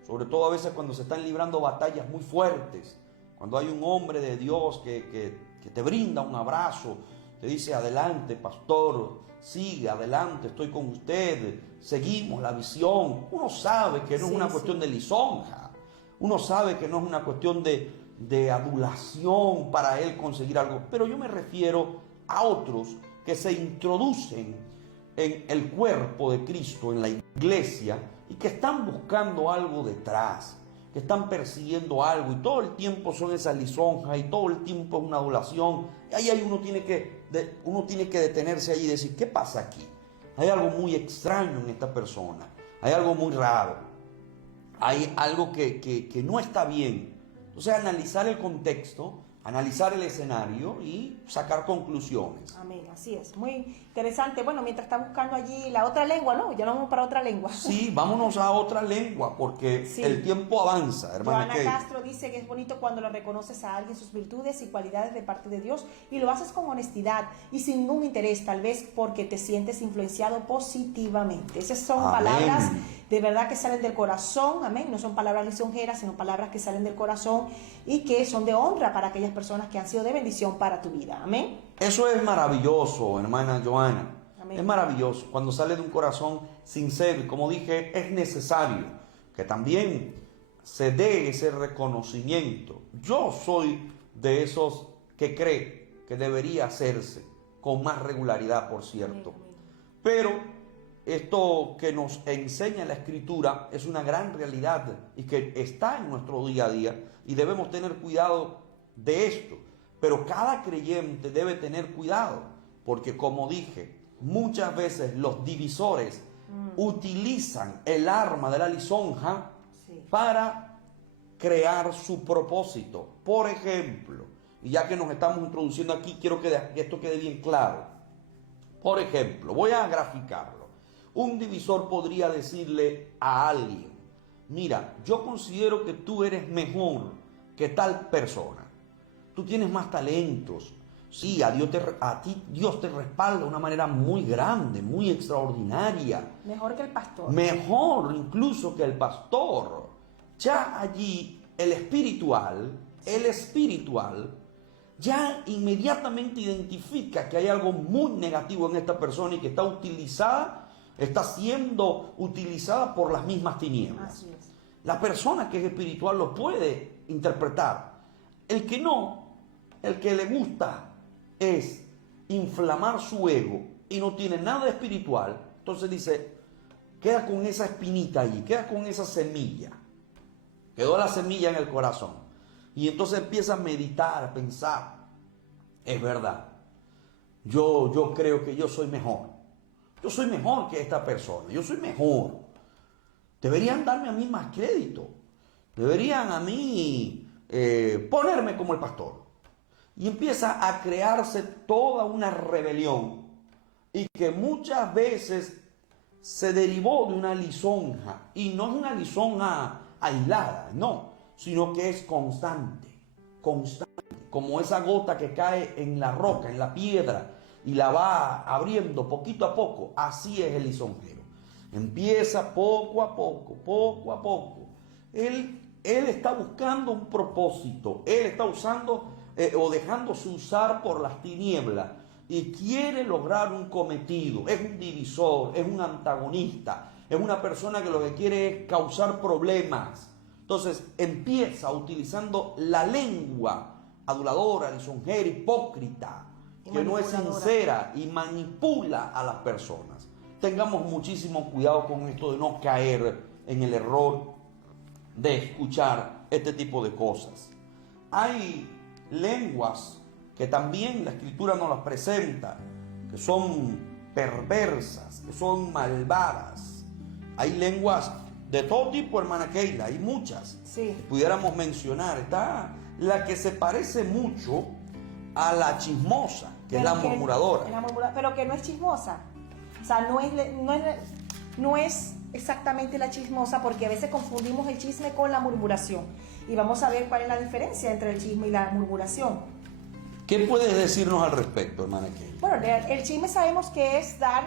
sobre todo a veces cuando se están librando batallas muy fuertes, cuando hay un hombre de Dios que te brinda un abrazo, te dice, adelante pastor, sigue adelante, estoy con usted, seguimos la visión. Uno sabe que no es una cuestión de lisonja, uno sabe que no es una cuestión de adulación para él conseguir algo, pero yo me refiero a otros que se introducen en el cuerpo de Cristo, en la iglesia, y que están buscando algo detrás, que están persiguiendo algo, y todo el tiempo son esas lisonjas, y todo el tiempo es una adulación. Y ahí uno tiene que detenerse allí y decir, ¿qué pasa aquí? Hay algo muy extraño en esta persona, hay algo muy raro, hay algo que no está bien. Entonces, analizar el contexto, analizar el escenario y sacar conclusiones. Amén, así es, muy interesante. Bueno, mientras está buscando allí la otra lengua, ¿no? Ya nos vamos para otra lengua. Sí, vámonos a otra lengua, porque el tiempo avanza, hermana. Joana Castro dice que es bonito cuando le reconoces a alguien sus virtudes y cualidades de parte de Dios, y lo haces con honestidad y sin ningún interés, tal vez porque te sientes influenciado positivamente. Esas son palabras de verdad que salen del corazón, amén. No son palabras lisonjeras, sino palabras que salen del corazón y que son de honra para aquellas personas que han sido de bendición para tu vida, amén. Eso es maravilloso, hermana Joana. Amén. Es maravilloso cuando sale de un corazón sincero, y como dije, es necesario que también se dé ese reconocimiento. Yo soy de esos que cree que debería hacerse con más regularidad, por cierto. Amén. Pero esto que nos enseña la Escritura es una gran realidad y que está en nuestro día a día, y debemos tener cuidado de esto. Pero cada creyente debe tener cuidado, porque como dije, muchas veces los divisores utilizan el arma de la lisonja para crear su propósito. Por ejemplo, y ya que nos estamos introduciendo aquí, quiero que esto quede bien claro. Por ejemplo, voy a graficarlo. Un divisor podría decirle a alguien: mira, yo considero que tú eres mejor que tal persona. Tú tienes más talentos. Sí, a ti Dios te respalda de una manera muy grande, muy extraordinaria. Mejor que el pastor. Mejor incluso que el pastor. Ya allí el espiritual ya inmediatamente identifica que hay algo muy negativo en esta persona y que está siendo utilizada por las mismas tinieblas. Así es. La persona que es espiritual lo puede interpretar. El que no, el que le gusta es inflamar su ego y no tiene nada espiritual, entonces dice, queda con esa espinita allí, queda con esa semilla. Quedó la semilla en el corazón. Y entonces empieza a meditar, a pensar, es verdad, yo creo que yo soy mejor. Yo soy mejor que esta persona, yo soy mejor. Deberían darme a mí más crédito. Deberían a mí ponerme como el pastor. Y empieza a crearse toda una rebelión. Y que muchas veces se derivó de una lisonja. Y no es una lisonja aislada, no. Sino que es constante. Como esa gota que cae en la roca, en la piedra. Y la va abriendo poquito a poco. Así es el lisonjero. Empieza poco a poco. Él está buscando un propósito. Él está usando o dejándose usar por las tinieblas y quiere lograr un cometido. Es un divisor, es un antagonista, es una persona que lo que quiere es causar problemas. Entonces empieza utilizando la lengua aduladora, lisonjera, hipócrita, que no es sincera y manipula a las personas. Tengamos muchísimo cuidado con esto de no caer en el error de escuchar este tipo de cosas. Hay lenguas que también la Escritura nos las presenta, que son perversas, que son malvadas. Hay lenguas de todo tipo, hermana Keila, hay muchas. Sí. Que pudiéramos mencionar. Está la que se parece mucho a la chismosa, que es la murmuradora. Pero que no es chismosa. O sea, no es exactamente la chismosa, porque a veces confundimos el chisme con la murmuración. Y vamos a ver cuál es la diferencia entre el chisme y la murmuración. ¿Qué puedes decirnos al respecto, hermana Keila? Bueno, el chisme sabemos que es dar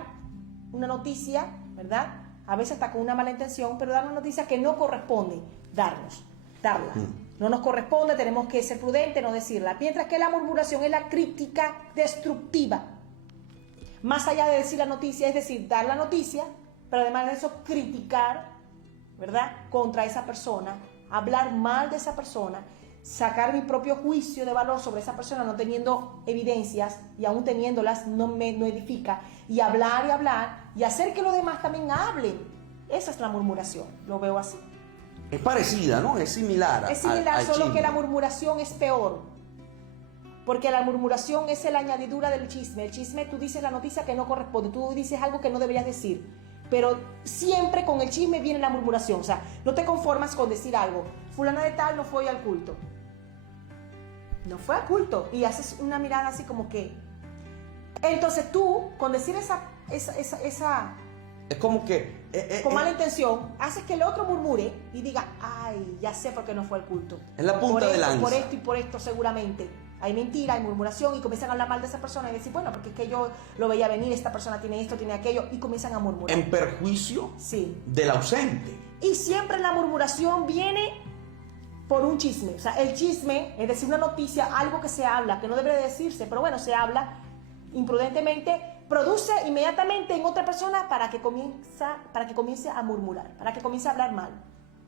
una noticia, ¿verdad? A veces está con una mala intención, pero dar una noticia que no corresponde darla. No nos corresponde, tenemos que ser prudentes, no decirla. Mientras que la murmuración es la crítica destructiva. Más allá de decir la noticia, es decir, dar la noticia, pero además de eso criticar, ¿verdad?, contra esa persona, hablar mal de esa persona, sacar mi propio juicio de valor sobre esa persona no teniendo evidencias, y aún teniéndolas no edifica, y hablar y hacer que los demás también hablen. Esa es la murmuración, lo veo así. Es parecida, ¿no? Es similar. Es similar, al solo chisme. que la murmuración es peor. Porque la murmuración es la añadidura del chisme. El chisme, tú dices la noticia que no corresponde, tú dices algo que no deberías decir. Pero siempre con el chisme viene la murmuración. O sea, no te conformas con decir algo. Fulana de tal no fue hoy al culto. No fue al culto. Y haces una mirada así como que... Entonces tú, con decir esa es como que... con mala intención, haces que el otro murmure y diga, ay, ya sé por qué no fue al culto. Es la punta de lanza. Por esto y por esto seguramente. Hay mentira, hay murmuración, y comienzan a hablar mal de esa persona y decir, bueno, porque es que yo lo veía venir, esta persona tiene esto, tiene aquello, y comienzan a murmurar. En perjuicio sí. del ausente. Y siempre la murmuración viene por un chisme. O sea, el chisme, es decir, una noticia, algo que se habla, que no debe de decirse, pero bueno, se habla imprudentemente, produce inmediatamente en otra persona para que comience a murmurar, para que comience a hablar mal.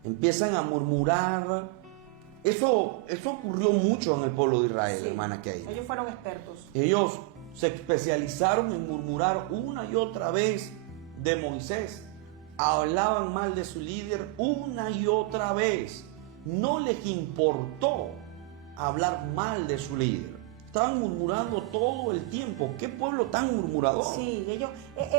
Empiezan a murmurar. Eso ocurrió mucho en el pueblo de Israel, Sí, hermana Keila. ellos fueron expertos. Ellos se especializaron en murmurar una y otra vez de Moisés. Hablaban mal de su líder una y otra vez. No les importó hablar mal de su líder. estaban murmurando todo el tiempo. ¿Qué pueblo tan murmurador? Sí, ellos,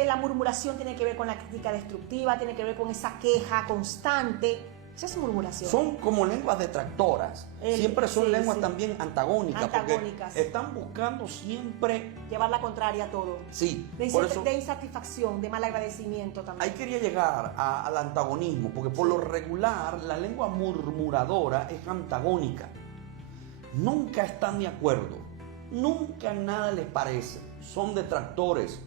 la murmuración tiene que ver con la crítica destructiva, tiene que ver con esa queja constante. Esa es murmuración. Son como lenguas detractoras. Siempre son lenguas también antagónicas. Antagónicas. Porque están buscando siempre llevar la contraria a todo. Sí. De insatisfacción, de mal agradecimiento también. Ahí quería llegar al antagonismo, porque por lo regular la lengua murmuradora es antagónica. Nunca están de acuerdo. Nunca nada les parece. Son detractores.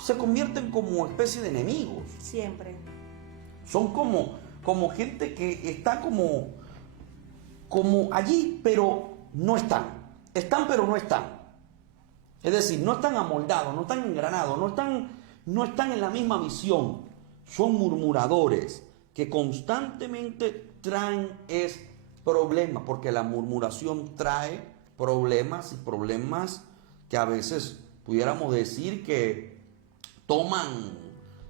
Se convierten como especie de enemigos. Siempre. Son como gente que está como allí, pero no están. Están, pero no están. Es decir, no están amoldados, no están engranados, no están en la misma visión. Son murmuradores que constantemente traen problemas, porque la murmuración trae problemas y problemas que a veces pudiéramos decir que toman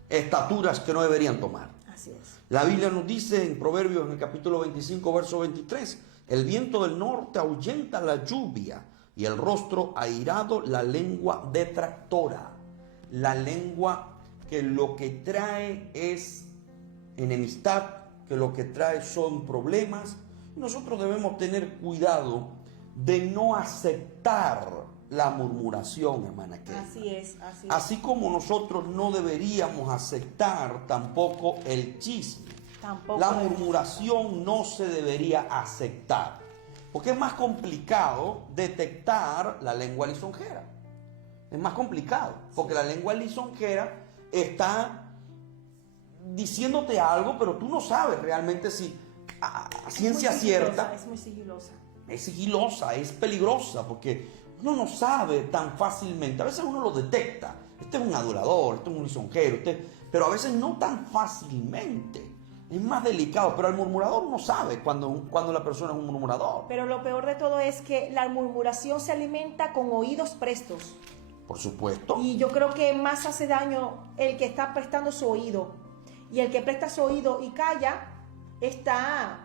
estaturas que no deberían tomar. Así es. La Biblia nos dice en Proverbios, en el capítulo 25, verso 23, el viento del norte ahuyenta la lluvia y el rostro airado la lengua detractora. La lengua que lo que trae es enemistad, que lo que trae son problemas. Nosotros debemos tener cuidado de no aceptar la murmuración, hermana Kelly. Así es, así es. Así como nosotros no deberíamos aceptar tampoco el chisme. Tampoco la murmuración no se debería aceptar. Porque es más complicado detectar la lengua lisonjera. Es más complicado. Porque la lengua lisonjera está diciéndote algo, pero tú no sabes realmente si a ciencia cierta. Es muy sigilosa. Es sigilosa, es peligrosa, porque uno no sabe tan fácilmente. A veces uno lo detecta. Este es un adorador, este es un lisonjero, pero a veces no tan fácilmente. Es más delicado, pero el murmurador no sabe cuando la persona es un murmurador. Pero lo peor de todo es que la murmuración se alimenta con oídos prestos. Por supuesto. Y yo creo que más hace daño el que está prestando su oído. Y el que presta su oído y calla está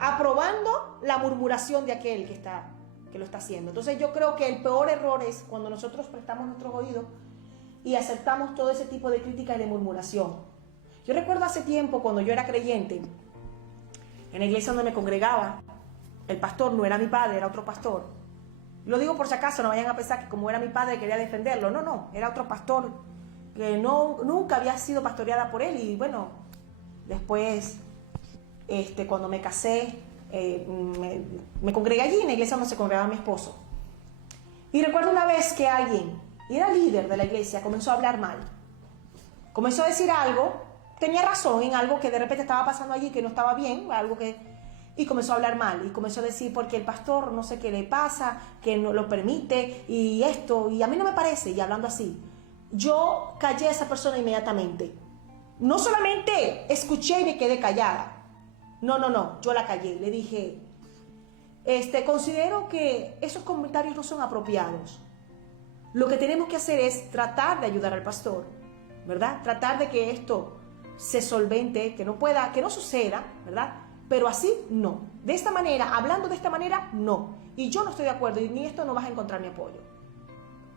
aprobando la murmuración de aquel que lo está haciendo. Entonces yo creo que el peor error es cuando nosotros prestamos nuestros oídos y aceptamos todo ese tipo de crítica y de murmuración. Yo recuerdo hace tiempo, cuando yo era creyente, en la iglesia donde me congregaba, el pastor no era mi padre, era otro pastor. Lo digo por si acaso, no vayan a pensar que como era mi padre quería defenderlo. No, era otro pastor que nunca había sido pastoreada por él. Y bueno, después, cuando me casé, me congregué allí, en la iglesia donde se congregaba mi esposo. Y recuerdo una vez que alguien, y era líder de la iglesia, comenzó a hablar mal. Comenzó a decir algo, tenía razón en algo que de repente estaba pasando allí que no estaba bien, y comenzó a hablar mal, y comenzó a decir porque el pastor no sé qué le pasa, que no lo permite, y esto, y a mí no me parece, y hablando así. Yo callé a esa persona inmediatamente. No solamente escuché y me quedé callada. No, yo la callé, le dije, considero que esos comentarios no son apropiados. Lo que tenemos que hacer es tratar de ayudar al pastor, ¿verdad? Tratar de que esto se solvente, que no suceda, ¿verdad? Pero así no. De esta manera, hablando de esta manera, no. Y yo no estoy de acuerdo y ni esto no vas a encontrar mi apoyo.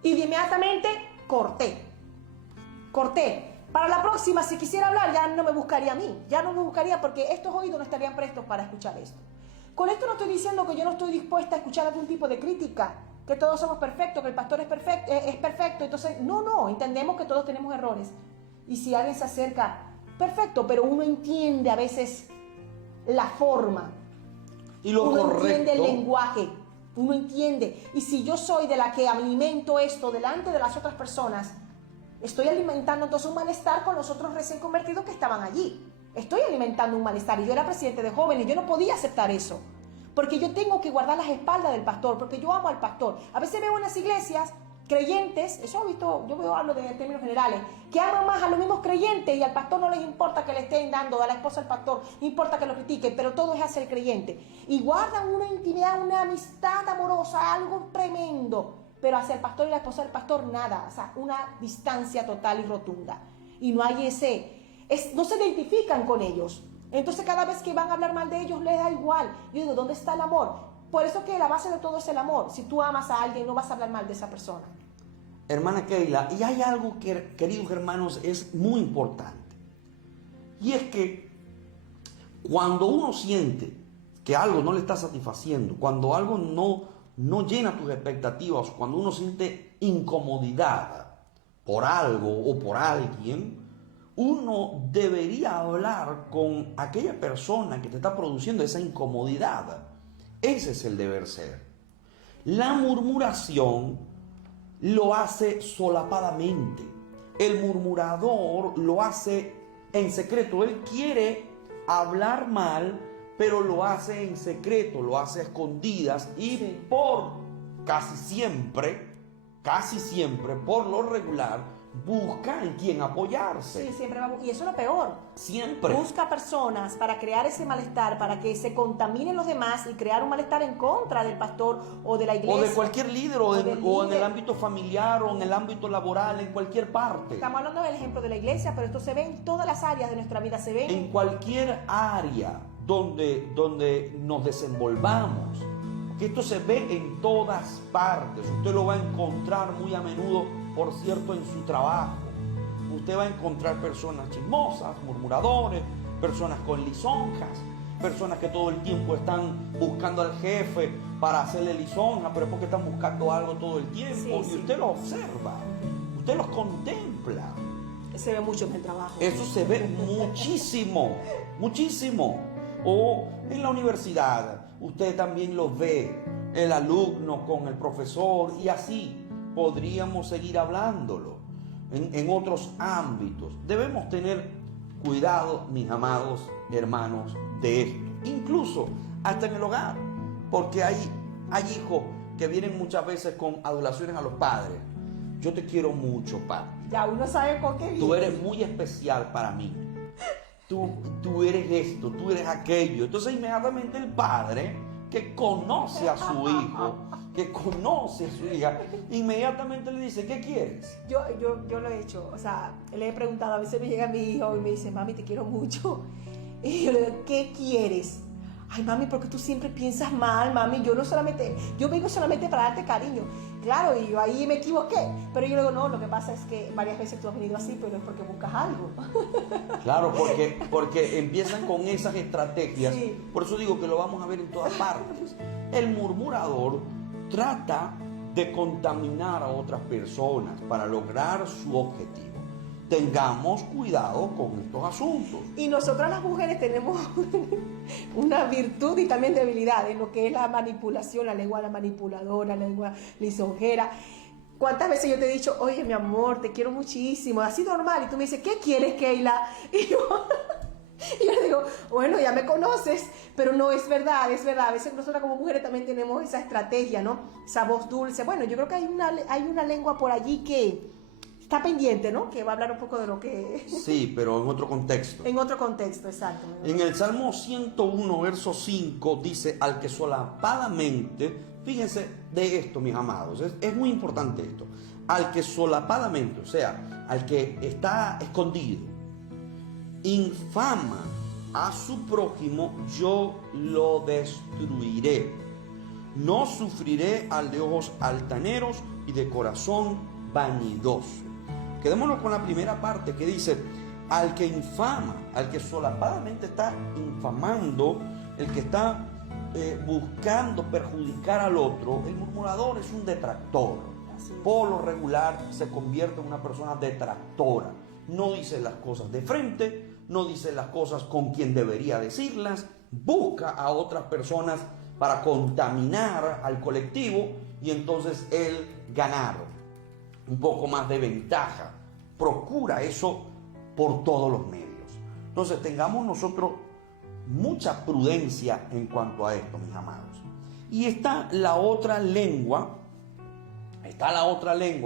Y de inmediatamente corté. Para la próxima, si quisiera hablar, ya no me buscaría a mí. Ya no me buscaría porque estos oídos no estarían prestos para escuchar esto. Con esto no estoy diciendo que yo no estoy dispuesta a escuchar algún tipo de crítica, que todos somos perfectos, que el pastor es perfecto. Entonces, no, entendemos que todos tenemos errores. Y si alguien se acerca, perfecto, pero uno entiende a veces la forma. Y lo uno correcto. Entiende el lenguaje. Uno entiende. Y si yo soy de la que alimento esto delante de las otras personas, estoy alimentando entonces un malestar con los otros recién convertidos que estaban allí. Estoy alimentando un malestar. Y yo era presidente de jóvenes y yo no podía aceptar eso. Porque yo tengo que guardar las espaldas del pastor, porque yo amo al pastor. A veces veo en las iglesias creyentes, eso hablo de términos generales, que aman más a los mismos creyentes y al pastor no les importa que le estén dando a la esposa al pastor, no importa que lo critiquen, pero todo es hacia el creyente. Y guardan una intimidad, una amistad amorosa, algo tremendo, pero hacia el pastor y la esposa del pastor nada, o sea, una distancia total y rotunda. Y no hay no se identifican con ellos. Entonces cada vez que van a hablar mal de ellos les da igual. Yo digo, ¿dónde está el amor? Por eso que la base de todo es el amor. Si tú amas a alguien, no vas a hablar mal de esa persona. Hermana Keila, y hay algo que, queridos hermanos, es muy importante. Y es que cuando uno siente que algo no le está satisfaciendo, cuando algo no llena tus expectativas, cuando uno siente incomodidad por algo o por alguien, uno debería hablar con aquella persona que te está produciendo esa incomodidad. Ese es el deber ser. La murmuración lo hace solapadamente. El murmurador lo hace en secreto. Él quiere hablar mal, pero lo hace en secreto, lo hace a escondidas y por casi siempre, por lo regular, busca en quién apoyarse. Sí, siempre va, y eso es lo peor. Siempre. Busca personas para crear ese malestar, para que se contaminen los demás y crear un malestar en contra del pastor o de la iglesia. O de cualquier líder, o en el ámbito familiar, o en el ámbito laboral, en cualquier parte. Estamos hablando del ejemplo de la iglesia, pero esto se ve en todas las áreas de nuestra vida. Se ve en cualquier área donde nos desenvolvamos. Que esto se ve en todas partes. Usted lo va a encontrar muy a menudo, por cierto, en su trabajo. Usted va a encontrar personas chismosas, murmuradores, personas con lisonjas, personas que todo el tiempo están buscando al jefe para hacerle lisonja, pero es porque están buscando algo todo el tiempo. Sí, y usted lo observa, usted los contempla. Se ve mucho en el trabajo. Eso se ve muchísimo, muchísimo. O en la universidad, usted también lo ve, el alumno con el profesor, y así podríamos seguir hablándolo en otros ámbitos. Debemos tener cuidado, mis amados hermanos, de esto. Incluso hasta en el hogar, porque hay hijos que vienen muchas veces con adulaciones a los padres. Yo te quiero mucho, papi. Ya uno sabe con qué viene. Tú eres muy especial para mí. Tú eres esto, tú eres aquello. Entonces inmediatamente el padre, que conoce a su hijo, que conoce a su hija, inmediatamente le dice, ¿qué quieres? Yo lo he hecho, o sea, le he preguntado, a veces me llega mi hijo y me dice, mami, te quiero mucho. Y yo le digo, ¿qué quieres? Ay, mami, porque tú siempre piensas mal, mami, yo vengo solamente para darte cariño. Claro, y yo ahí me equivoqué, pero yo le digo, no, lo que pasa es que varias veces tú has venido así, pero es porque buscas algo. Claro, porque empiezan con esas estrategias. Sí. Por eso digo que lo vamos a ver en todas partes. El murmurador trata de contaminar a otras personas para lograr su objetivo. Tengamos cuidado con estos asuntos. Y nosotras las mujeres tenemos una virtud y también debilidad en lo que es la manipulación, la lengua manipuladora, la lengua lisonjera. ¿Cuántas veces yo te he dicho, oye, mi amor, te quiero muchísimo, así normal? Y tú me dices, ¿qué quieres, Keila? Y yo le digo, bueno, ya me conoces, pero no es verdad, es verdad. A veces nosotras como mujeres también tenemos esa estrategia, ¿no? Esa voz dulce. Bueno, yo creo que hay una lengua por allí que está pendiente, ¿no? Que va a hablar un poco de lo que... Sí, pero en otro contexto. En otro contexto, exacto. En el Salmo 101, verso 5, dice, al que solapadamente, fíjense de esto, mis amados, es muy importante esto, al que solapadamente, o sea, al que está escondido, infama a su prójimo, yo lo destruiré. No sufriré al de ojos altaneros y de corazón vanidoso. Quedémonos con la primera parte que dice, al que infama, al que solapadamente está infamando, el que está buscando perjudicar al otro. El murmurador es un detractor. Por lo regular se convierte en una persona detractora. No dice las cosas de frente, no dice las cosas con quien debería decirlas, busca a otras personas para contaminar al colectivo y entonces él ganar un poco más de ventaja. Procura eso por todos los medios. Entonces tengamos nosotros mucha prudencia en cuanto a esto, mis amados. Y está la otra lengua.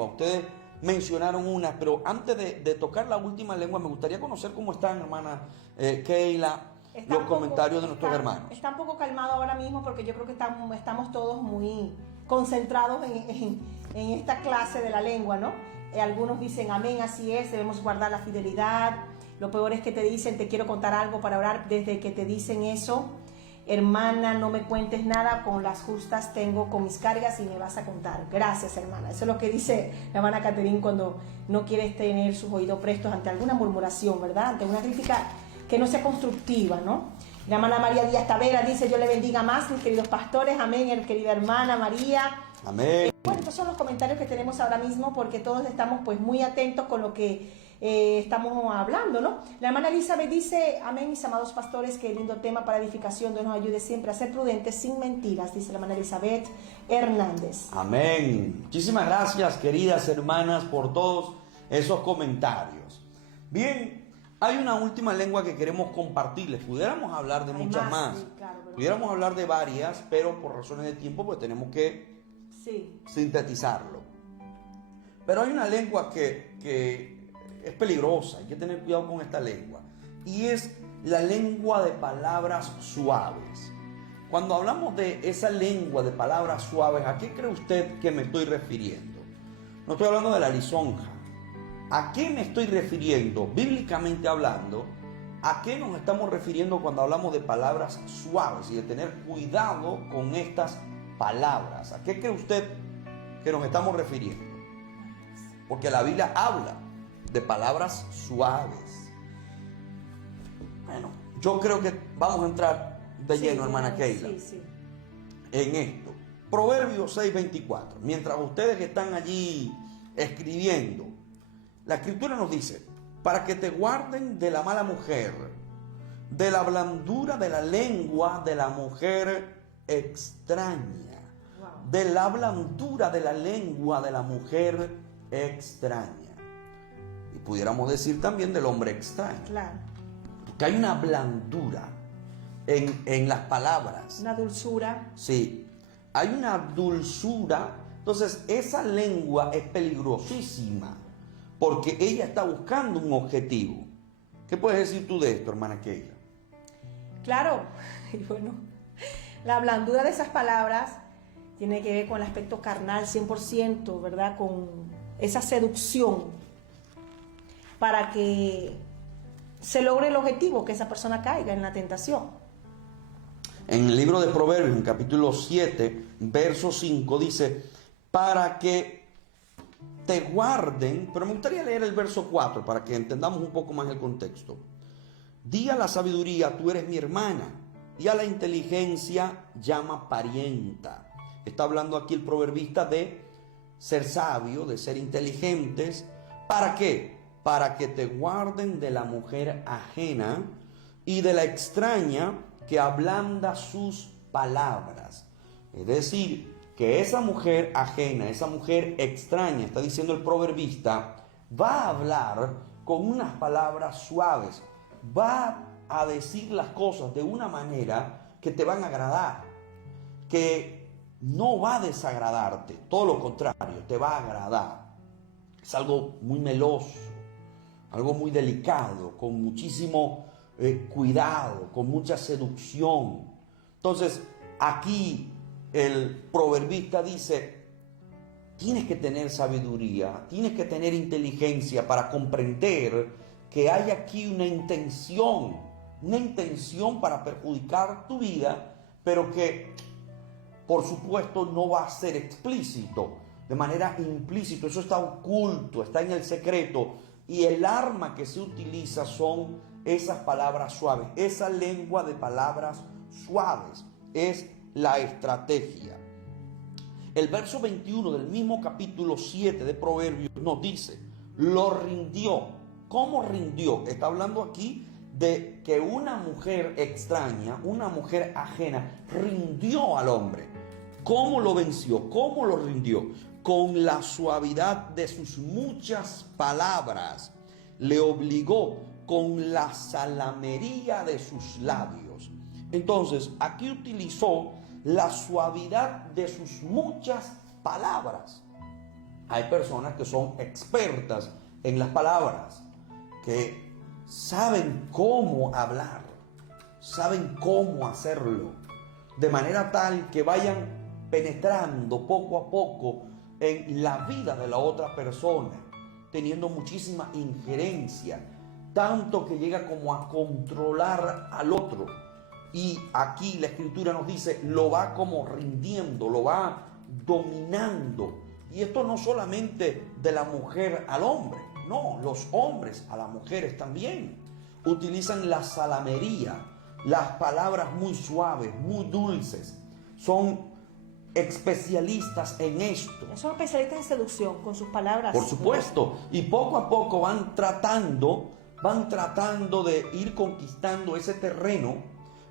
Ustedes mencionaron una, pero antes de tocar la última lengua, me gustaría conocer cómo están, hermana Keila, los comentarios de nuestros hermanos. Está un poco calmado ahora mismo porque yo creo que estamos todos muy concentrados en esta clase de la lengua, ¿no? Algunos dicen, amén, así es, debemos guardar la fidelidad. Lo peor es que te dicen, te quiero contar algo para orar, desde que te dicen eso. hermana, no me cuentes nada, con las justas tengo con mis cargas y me vas a contar. Gracias, hermana. Eso es lo que dice la hermana Caterine cuando no quieres tener sus oídos prestos ante alguna murmuración, ¿verdad? Ante una crítica que no sea constructiva, ¿no? La hermana María Díaz Tavera dice: Dios le bendiga más, mis queridos pastores. Amén, querida hermana María. Amén. Bueno, estos son los comentarios que tenemos ahora mismo, porque todos estamos pues muy atentos con lo que estamos hablando, ¿no? La hermana Elizabeth dice: amén, mis amados pastores, qué lindo tema para edificación. Dios nos ayude siempre a ser prudentes sin mentiras, dice la hermana Elizabeth Hernández. Amén. Muchísimas gracias, queridas hermanas, por todos esos comentarios. Bien, hay una última lengua que queremos compartirles. Pudiéramos hablar de muchas más. Sí, claro, Pudiéramos hablar de varias, pero por razones de tiempo pues tenemos que sintetizarlo. Pero hay una lengua que es peligrosa, hay que tener cuidado con esta lengua, y es la lengua de palabras suaves. Cuando hablamos de esa lengua de palabras suaves, ¿a qué cree usted que me estoy refiriendo? No estoy hablando de la lisonja. ¿A qué me estoy refiriendo? Bíblicamente hablando, ¿a qué nos estamos refiriendo cuando hablamos de palabras suaves y de tener cuidado con estas palabras? ¿A qué cree usted que nos estamos refiriendo? Porque la Biblia habla de palabras suaves. Bueno, yo creo que vamos a entrar de lleno, hermana Keila, en esto. Proverbios 6:24. Mientras ustedes están allí escribiendo, la Escritura nos dice: para que te guarden de la mala mujer, de la blandura de la lengua de la mujer extraña. De la blandura de la lengua de la mujer extraña. Y pudiéramos decir también del hombre extraño. Claro. Porque hay una blandura en las palabras. Una dulzura. Sí, hay una dulzura. Entonces esa lengua es peligrosísima, porque ella está buscando un objetivo. ¿Qué puedes decir tú de esto, hermana Keila? Claro, y bueno, la blandura de esas palabras tiene que ver con el aspecto carnal 100%, ¿verdad? Con esa seducción para que se logre el objetivo, que esa persona caiga en la tentación. En el libro de Proverbios, en capítulo 7, verso 5, dice: para que te guarden, pero me gustaría leer el verso 4 para que entendamos un poco más el contexto. Di a la sabiduría: tú eres mi hermana, y a la inteligencia llama parienta. Está hablando aquí el proverbista de ser sabio, de ser inteligentes. ¿Para qué? Para que te guarden de la mujer ajena y de la extraña que ablanda sus palabras. Es decir, que esa mujer ajena, esa mujer extraña, está diciendo el proverbista, va a hablar con unas palabras suaves, va a decir las cosas de una manera que te van a agradar, que no va a desagradarte, todo lo contrario, te va a agradar. Es algo muy meloso, algo muy delicado, con muchísimo cuidado, con mucha seducción. Entonces, aquí el proverbista dice: tienes que tener sabiduría, tienes que tener inteligencia para comprender que hay aquí una intención para perjudicar tu vida, pero que por supuesto no va a ser explícito, de manera implícita. Eso está oculto, está en el secreto, y el arma que se utiliza son esas palabras suaves, esa lengua de palabras suaves es la estrategia. El verso 21 del mismo capítulo 7 de Proverbios nos dice: lo rindió. ¿Cómo rindió? Está hablando aquí de que una mujer extraña, una mujer ajena, rindió al hombre. ¿Cómo lo venció? ¿Cómo lo rindió? Con la suavidad de sus muchas palabras. Le obligó con la salamería de sus labios. Entonces, aquí utilizó la suavidad de sus muchas palabras. Hay personas que son expertas en las palabras, que saben cómo hablar, saben cómo hacerlo, de manera tal que vayan penetrando poco a poco en la vida de la otra persona, teniendo muchísima injerencia, tanto que llega como a controlar al otro. Y aquí la Escritura nos dice, lo va como rindiendo, lo va dominando. Y esto no solamente de la mujer al hombre, no, los hombres a las mujeres también. Utilizan la salamería, las palabras muy suaves, muy dulces. Son especialistas en esto. Son especialistas en seducción con sus palabras. Por supuesto. Y poco a poco van tratando de ir conquistando ese terreno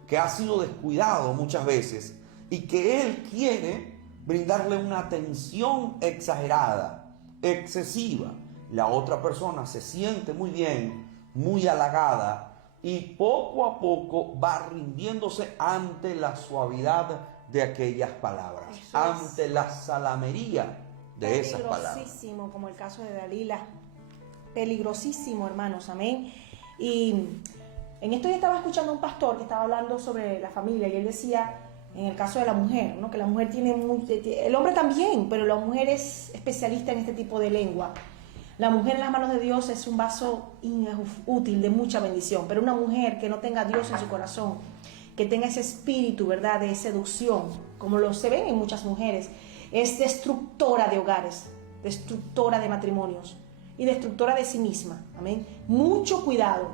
que ha sido descuidado muchas veces y que él quiere brindarle una atención exagerada, excesiva. La otra persona se siente muy bien, muy halagada y poco a poco va rindiéndose ante la suavidad de aquellas palabras, ante la salamería de esas palabras. Peligrosísimo, como el caso de Dalila. Peligrosísimo, hermanos, amén. Y en esto yo estaba escuchando a un pastor que estaba hablando sobre la familia y él decía, en el caso de la mujer, ¿no? Que la mujer el hombre también, pero la mujer es especialista en este tipo de lengua. La mujer en las manos de Dios es un vaso útil de mucha bendición, pero una mujer que no tenga a Dios en su corazón, que tenga ese espíritu, ¿verdad?, de seducción, como lo se ven en muchas mujeres, es destructora de hogares, destructora de matrimonios y destructora de sí misma, amén. Mucho cuidado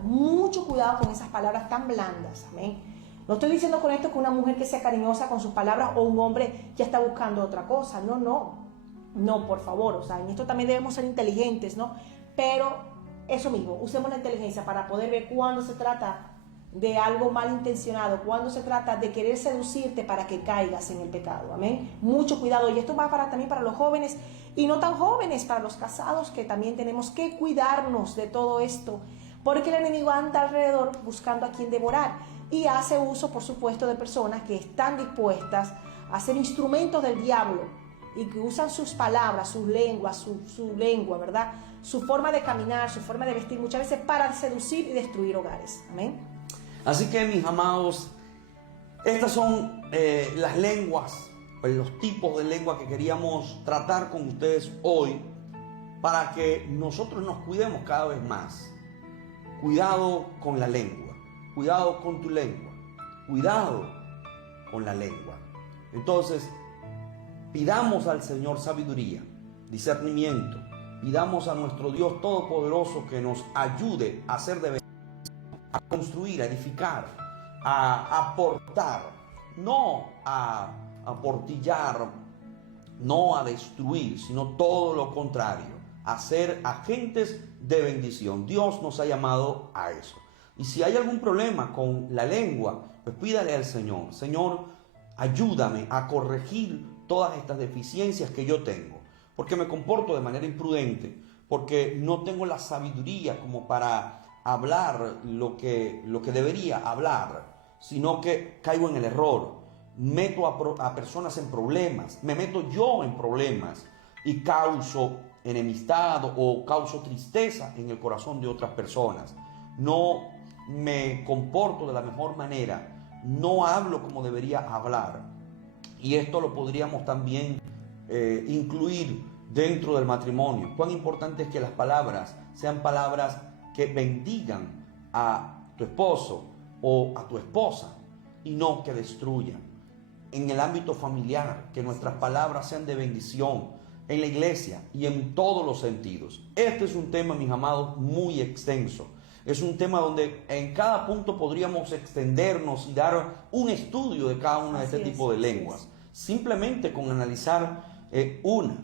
con esas palabras tan blandas, amén. No estoy diciendo con esto que una mujer que sea cariñosa con sus palabras o un hombre ya está buscando otra cosa, no, por favor, o sea, en esto también debemos ser inteligentes, ¿no? Pero eso mismo, usemos la inteligencia para poder ver cuándo se trata de algo malintencionado, cuando se trata de querer seducirte para que caigas en el pecado, amén. Mucho cuidado, y esto va también para los jóvenes y no tan jóvenes, para los casados, que también tenemos que cuidarnos de todo esto, porque el enemigo anda alrededor buscando a quien devorar y hace uso, por supuesto, de personas que están dispuestas a ser instrumentos del diablo y que usan sus palabras, sus lenguas, su lengua, ¿verdad? Su forma de caminar, su forma de vestir, muchas veces para seducir y destruir hogares, amén. Así que, mis amados, estas son las lenguas, los tipos de lengua que queríamos tratar con ustedes hoy para que nosotros nos cuidemos cada vez más. Cuidado con la lengua, cuidado con tu lengua, cuidado con la lengua. Entonces, pidamos al Señor sabiduría, discernimiento, pidamos a nuestro Dios Todopoderoso que nos ayude a hacer de a construir, a edificar, a aportar, no a aportillar, no a destruir, sino todo lo contrario, a ser agentes de bendición. Dios nos ha llamado a eso. Y si hay algún problema con la lengua, pues pídale al Señor: Señor, ayúdame a corregir todas estas deficiencias que yo tengo, porque me comporto de manera imprudente, porque no tengo la sabiduría como para hablar lo que debería hablar, sino que caigo en el error, meto a personas en problemas, me meto yo en problemas y causo enemistad o causo tristeza en el corazón de otras personas. No me comporto de la mejor manera, no hablo como debería hablar. Y esto lo podríamos también incluir dentro del matrimonio. Cuán importante es que las palabras sean palabras que bendigan a tu esposo o a tu esposa y no que destruyan. En el ámbito familiar, que nuestras palabras sean de bendición, en la iglesia y en todos los sentidos. Este es un tema, mis amados, muy extenso. Es un tema donde en cada punto podríamos extendernos y dar un estudio de cada una de este tipo de lenguas. Simplemente con analizar una.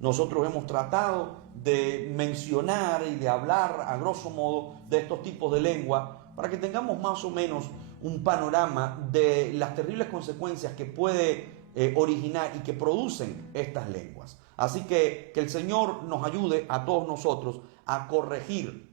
Nosotros hemos tratado de mencionar y de hablar a grosso modo de estos tipos de lengua para que tengamos más o menos un panorama de las terribles consecuencias que puede originar y que producen estas lenguas. Así que el Señor nos ayude a todos nosotros a corregir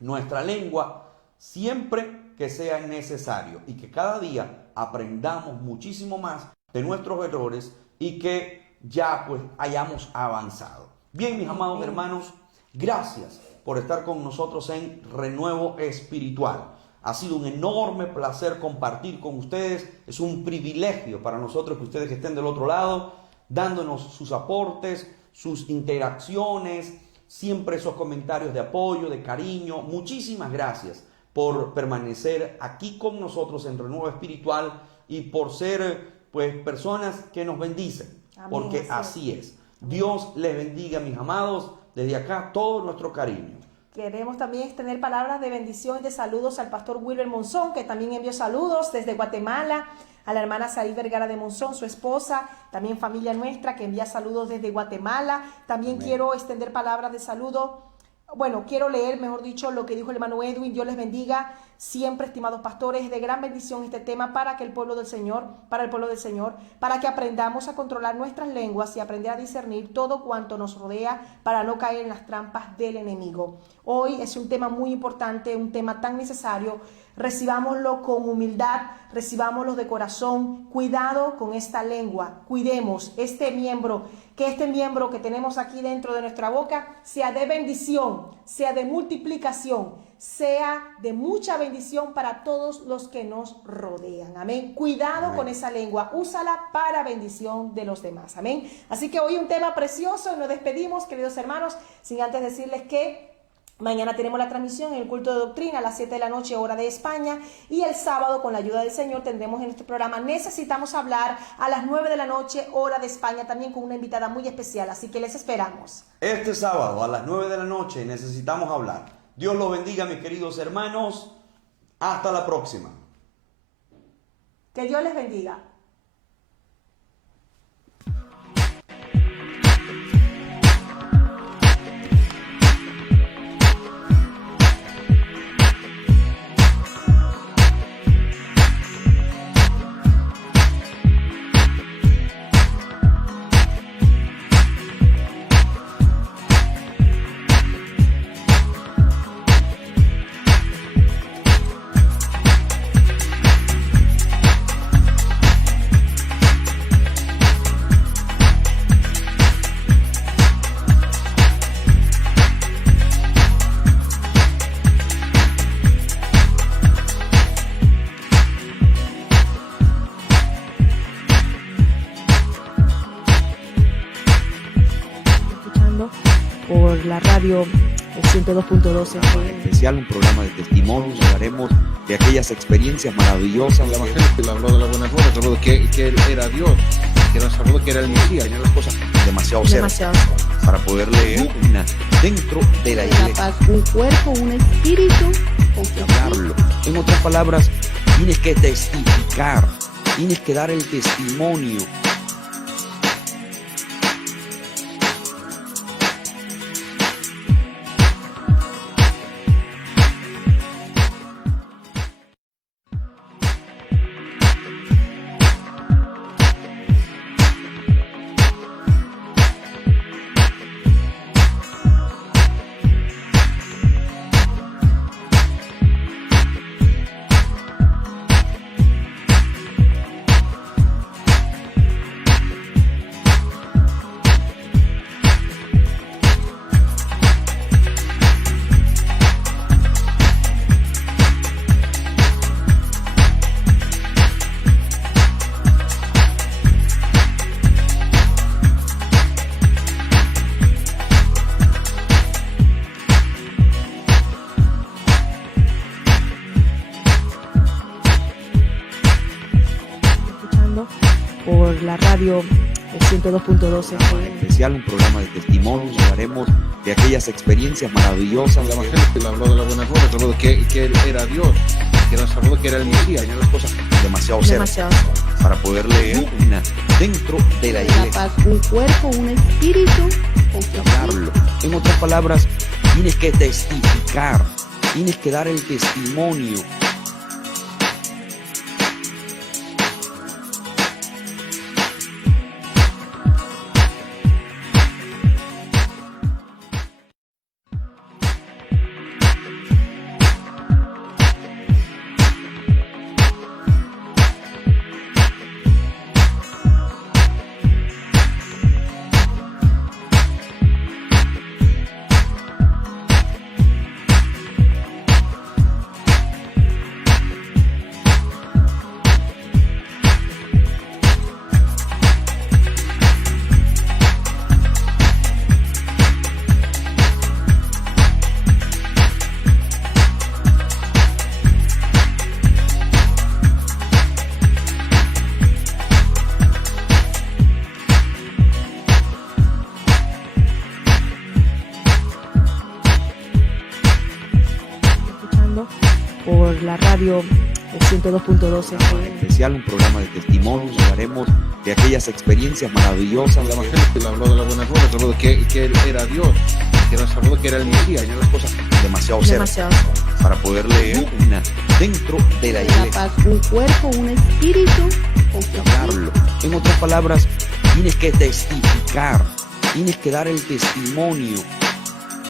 nuestra lengua siempre que sea necesario y que cada día aprendamos muchísimo más de nuestros errores y que ya pues hayamos avanzado. Bien, mis amados hermanos, gracias por estar con nosotros en Renuevo Espiritual. Ha sido un enorme placer compartir con ustedes. Es un privilegio para nosotros que ustedes estén del otro lado, dándonos sus aportes, sus interacciones, siempre esos comentarios de apoyo, de cariño. Muchísimas gracias. por permanecer aquí con nosotros en Renuevo Espiritual y por ser pues personas que nos bendicen. Amén, porque así es. Dios les bendiga, mis amados, desde acá todo nuestro cariño. Queremos también extender palabras de bendición y de saludos al pastor Wilber Monzón, que también envió saludos desde Guatemala, a la hermana Saí Vergara de Monzón, su esposa, también familia nuestra que envía saludos desde Guatemala. También Amén. Quiero extender palabras de saludo. Bueno, quiero leer, mejor dicho, lo que dijo el hermano Edwin. Dios les bendiga siempre, estimados pastores. De gran bendición este tema para que el pueblo del Señor, para que aprendamos a controlar nuestras lenguas y aprender a discernir todo cuanto nos rodea para no caer en las trampas del enemigo. Hoy es un tema muy importante, un tema tan necesario. Recibámoslo con humildad, recibámoslo de corazón. Cuidado con esta lengua, cuidemos este miembro que tenemos aquí dentro de nuestra boca sea de bendición, sea de multiplicación, sea de mucha bendición para todos los que nos rodean. Amén. Cuidado Amén. Con esa lengua, úsala para bendición de los demás. Amén. Así que hoy un tema precioso y nos despedimos, queridos hermanos, sin antes decirles que mañana tenemos la transmisión en el culto de doctrina a las 7 de la noche, hora de España. Y el sábado, con la ayuda del Señor, tendremos en este programa Necesitamos Hablar a las 9 de la noche, hora de España, también con una invitada muy especial. Así que les esperamos. Este sábado a las 9 de la noche Necesitamos Hablar. Dios los bendiga, mis queridos hermanos. Hasta la próxima. Que Dios les bendiga. Por la radio 102.12. Especial, un programa de testimonios. Hablaremos de aquellas experiencias maravillosas. El Evangelio habló de la buena nueva, habló de que él era Dios, que nos habló que era el Mesías, y las cosas demasiado cerca para poder leer dentro de la iglesia. La paz, un cuerpo, un espíritu. Hablarlo. En otras palabras, tienes que testificar, tienes que dar el testimonio. Por la radio 102.12. Especial, un programa de testimonios. Hablaremos de aquellas experiencias maravillosas. El Evangelio habló de la buena nueva, habló de que él era Dios, que nos habló que era el Mesías, y las cosas demasiado cerca para poder leer dentro de la iglesia. La paz, un cuerpo, un espíritu. Hablarlo. En otras palabras, tienes que testificar, tienes que dar el testimonio. por la radio 102.12 FM. Especial, un programa de testimonios, hablaremos de aquellas experiencias maravillosas. El Evangelio habló de las buenas nuevas, habló de que él era Dios, que nos habló que era el Mesías, ya las cosas demasiado cerca para poder leer una dentro de la La iglesia. paz, un cuerpo, un espíritu. Hablarlo. En otras palabras, tienes que testificar, tienes que dar el testimonio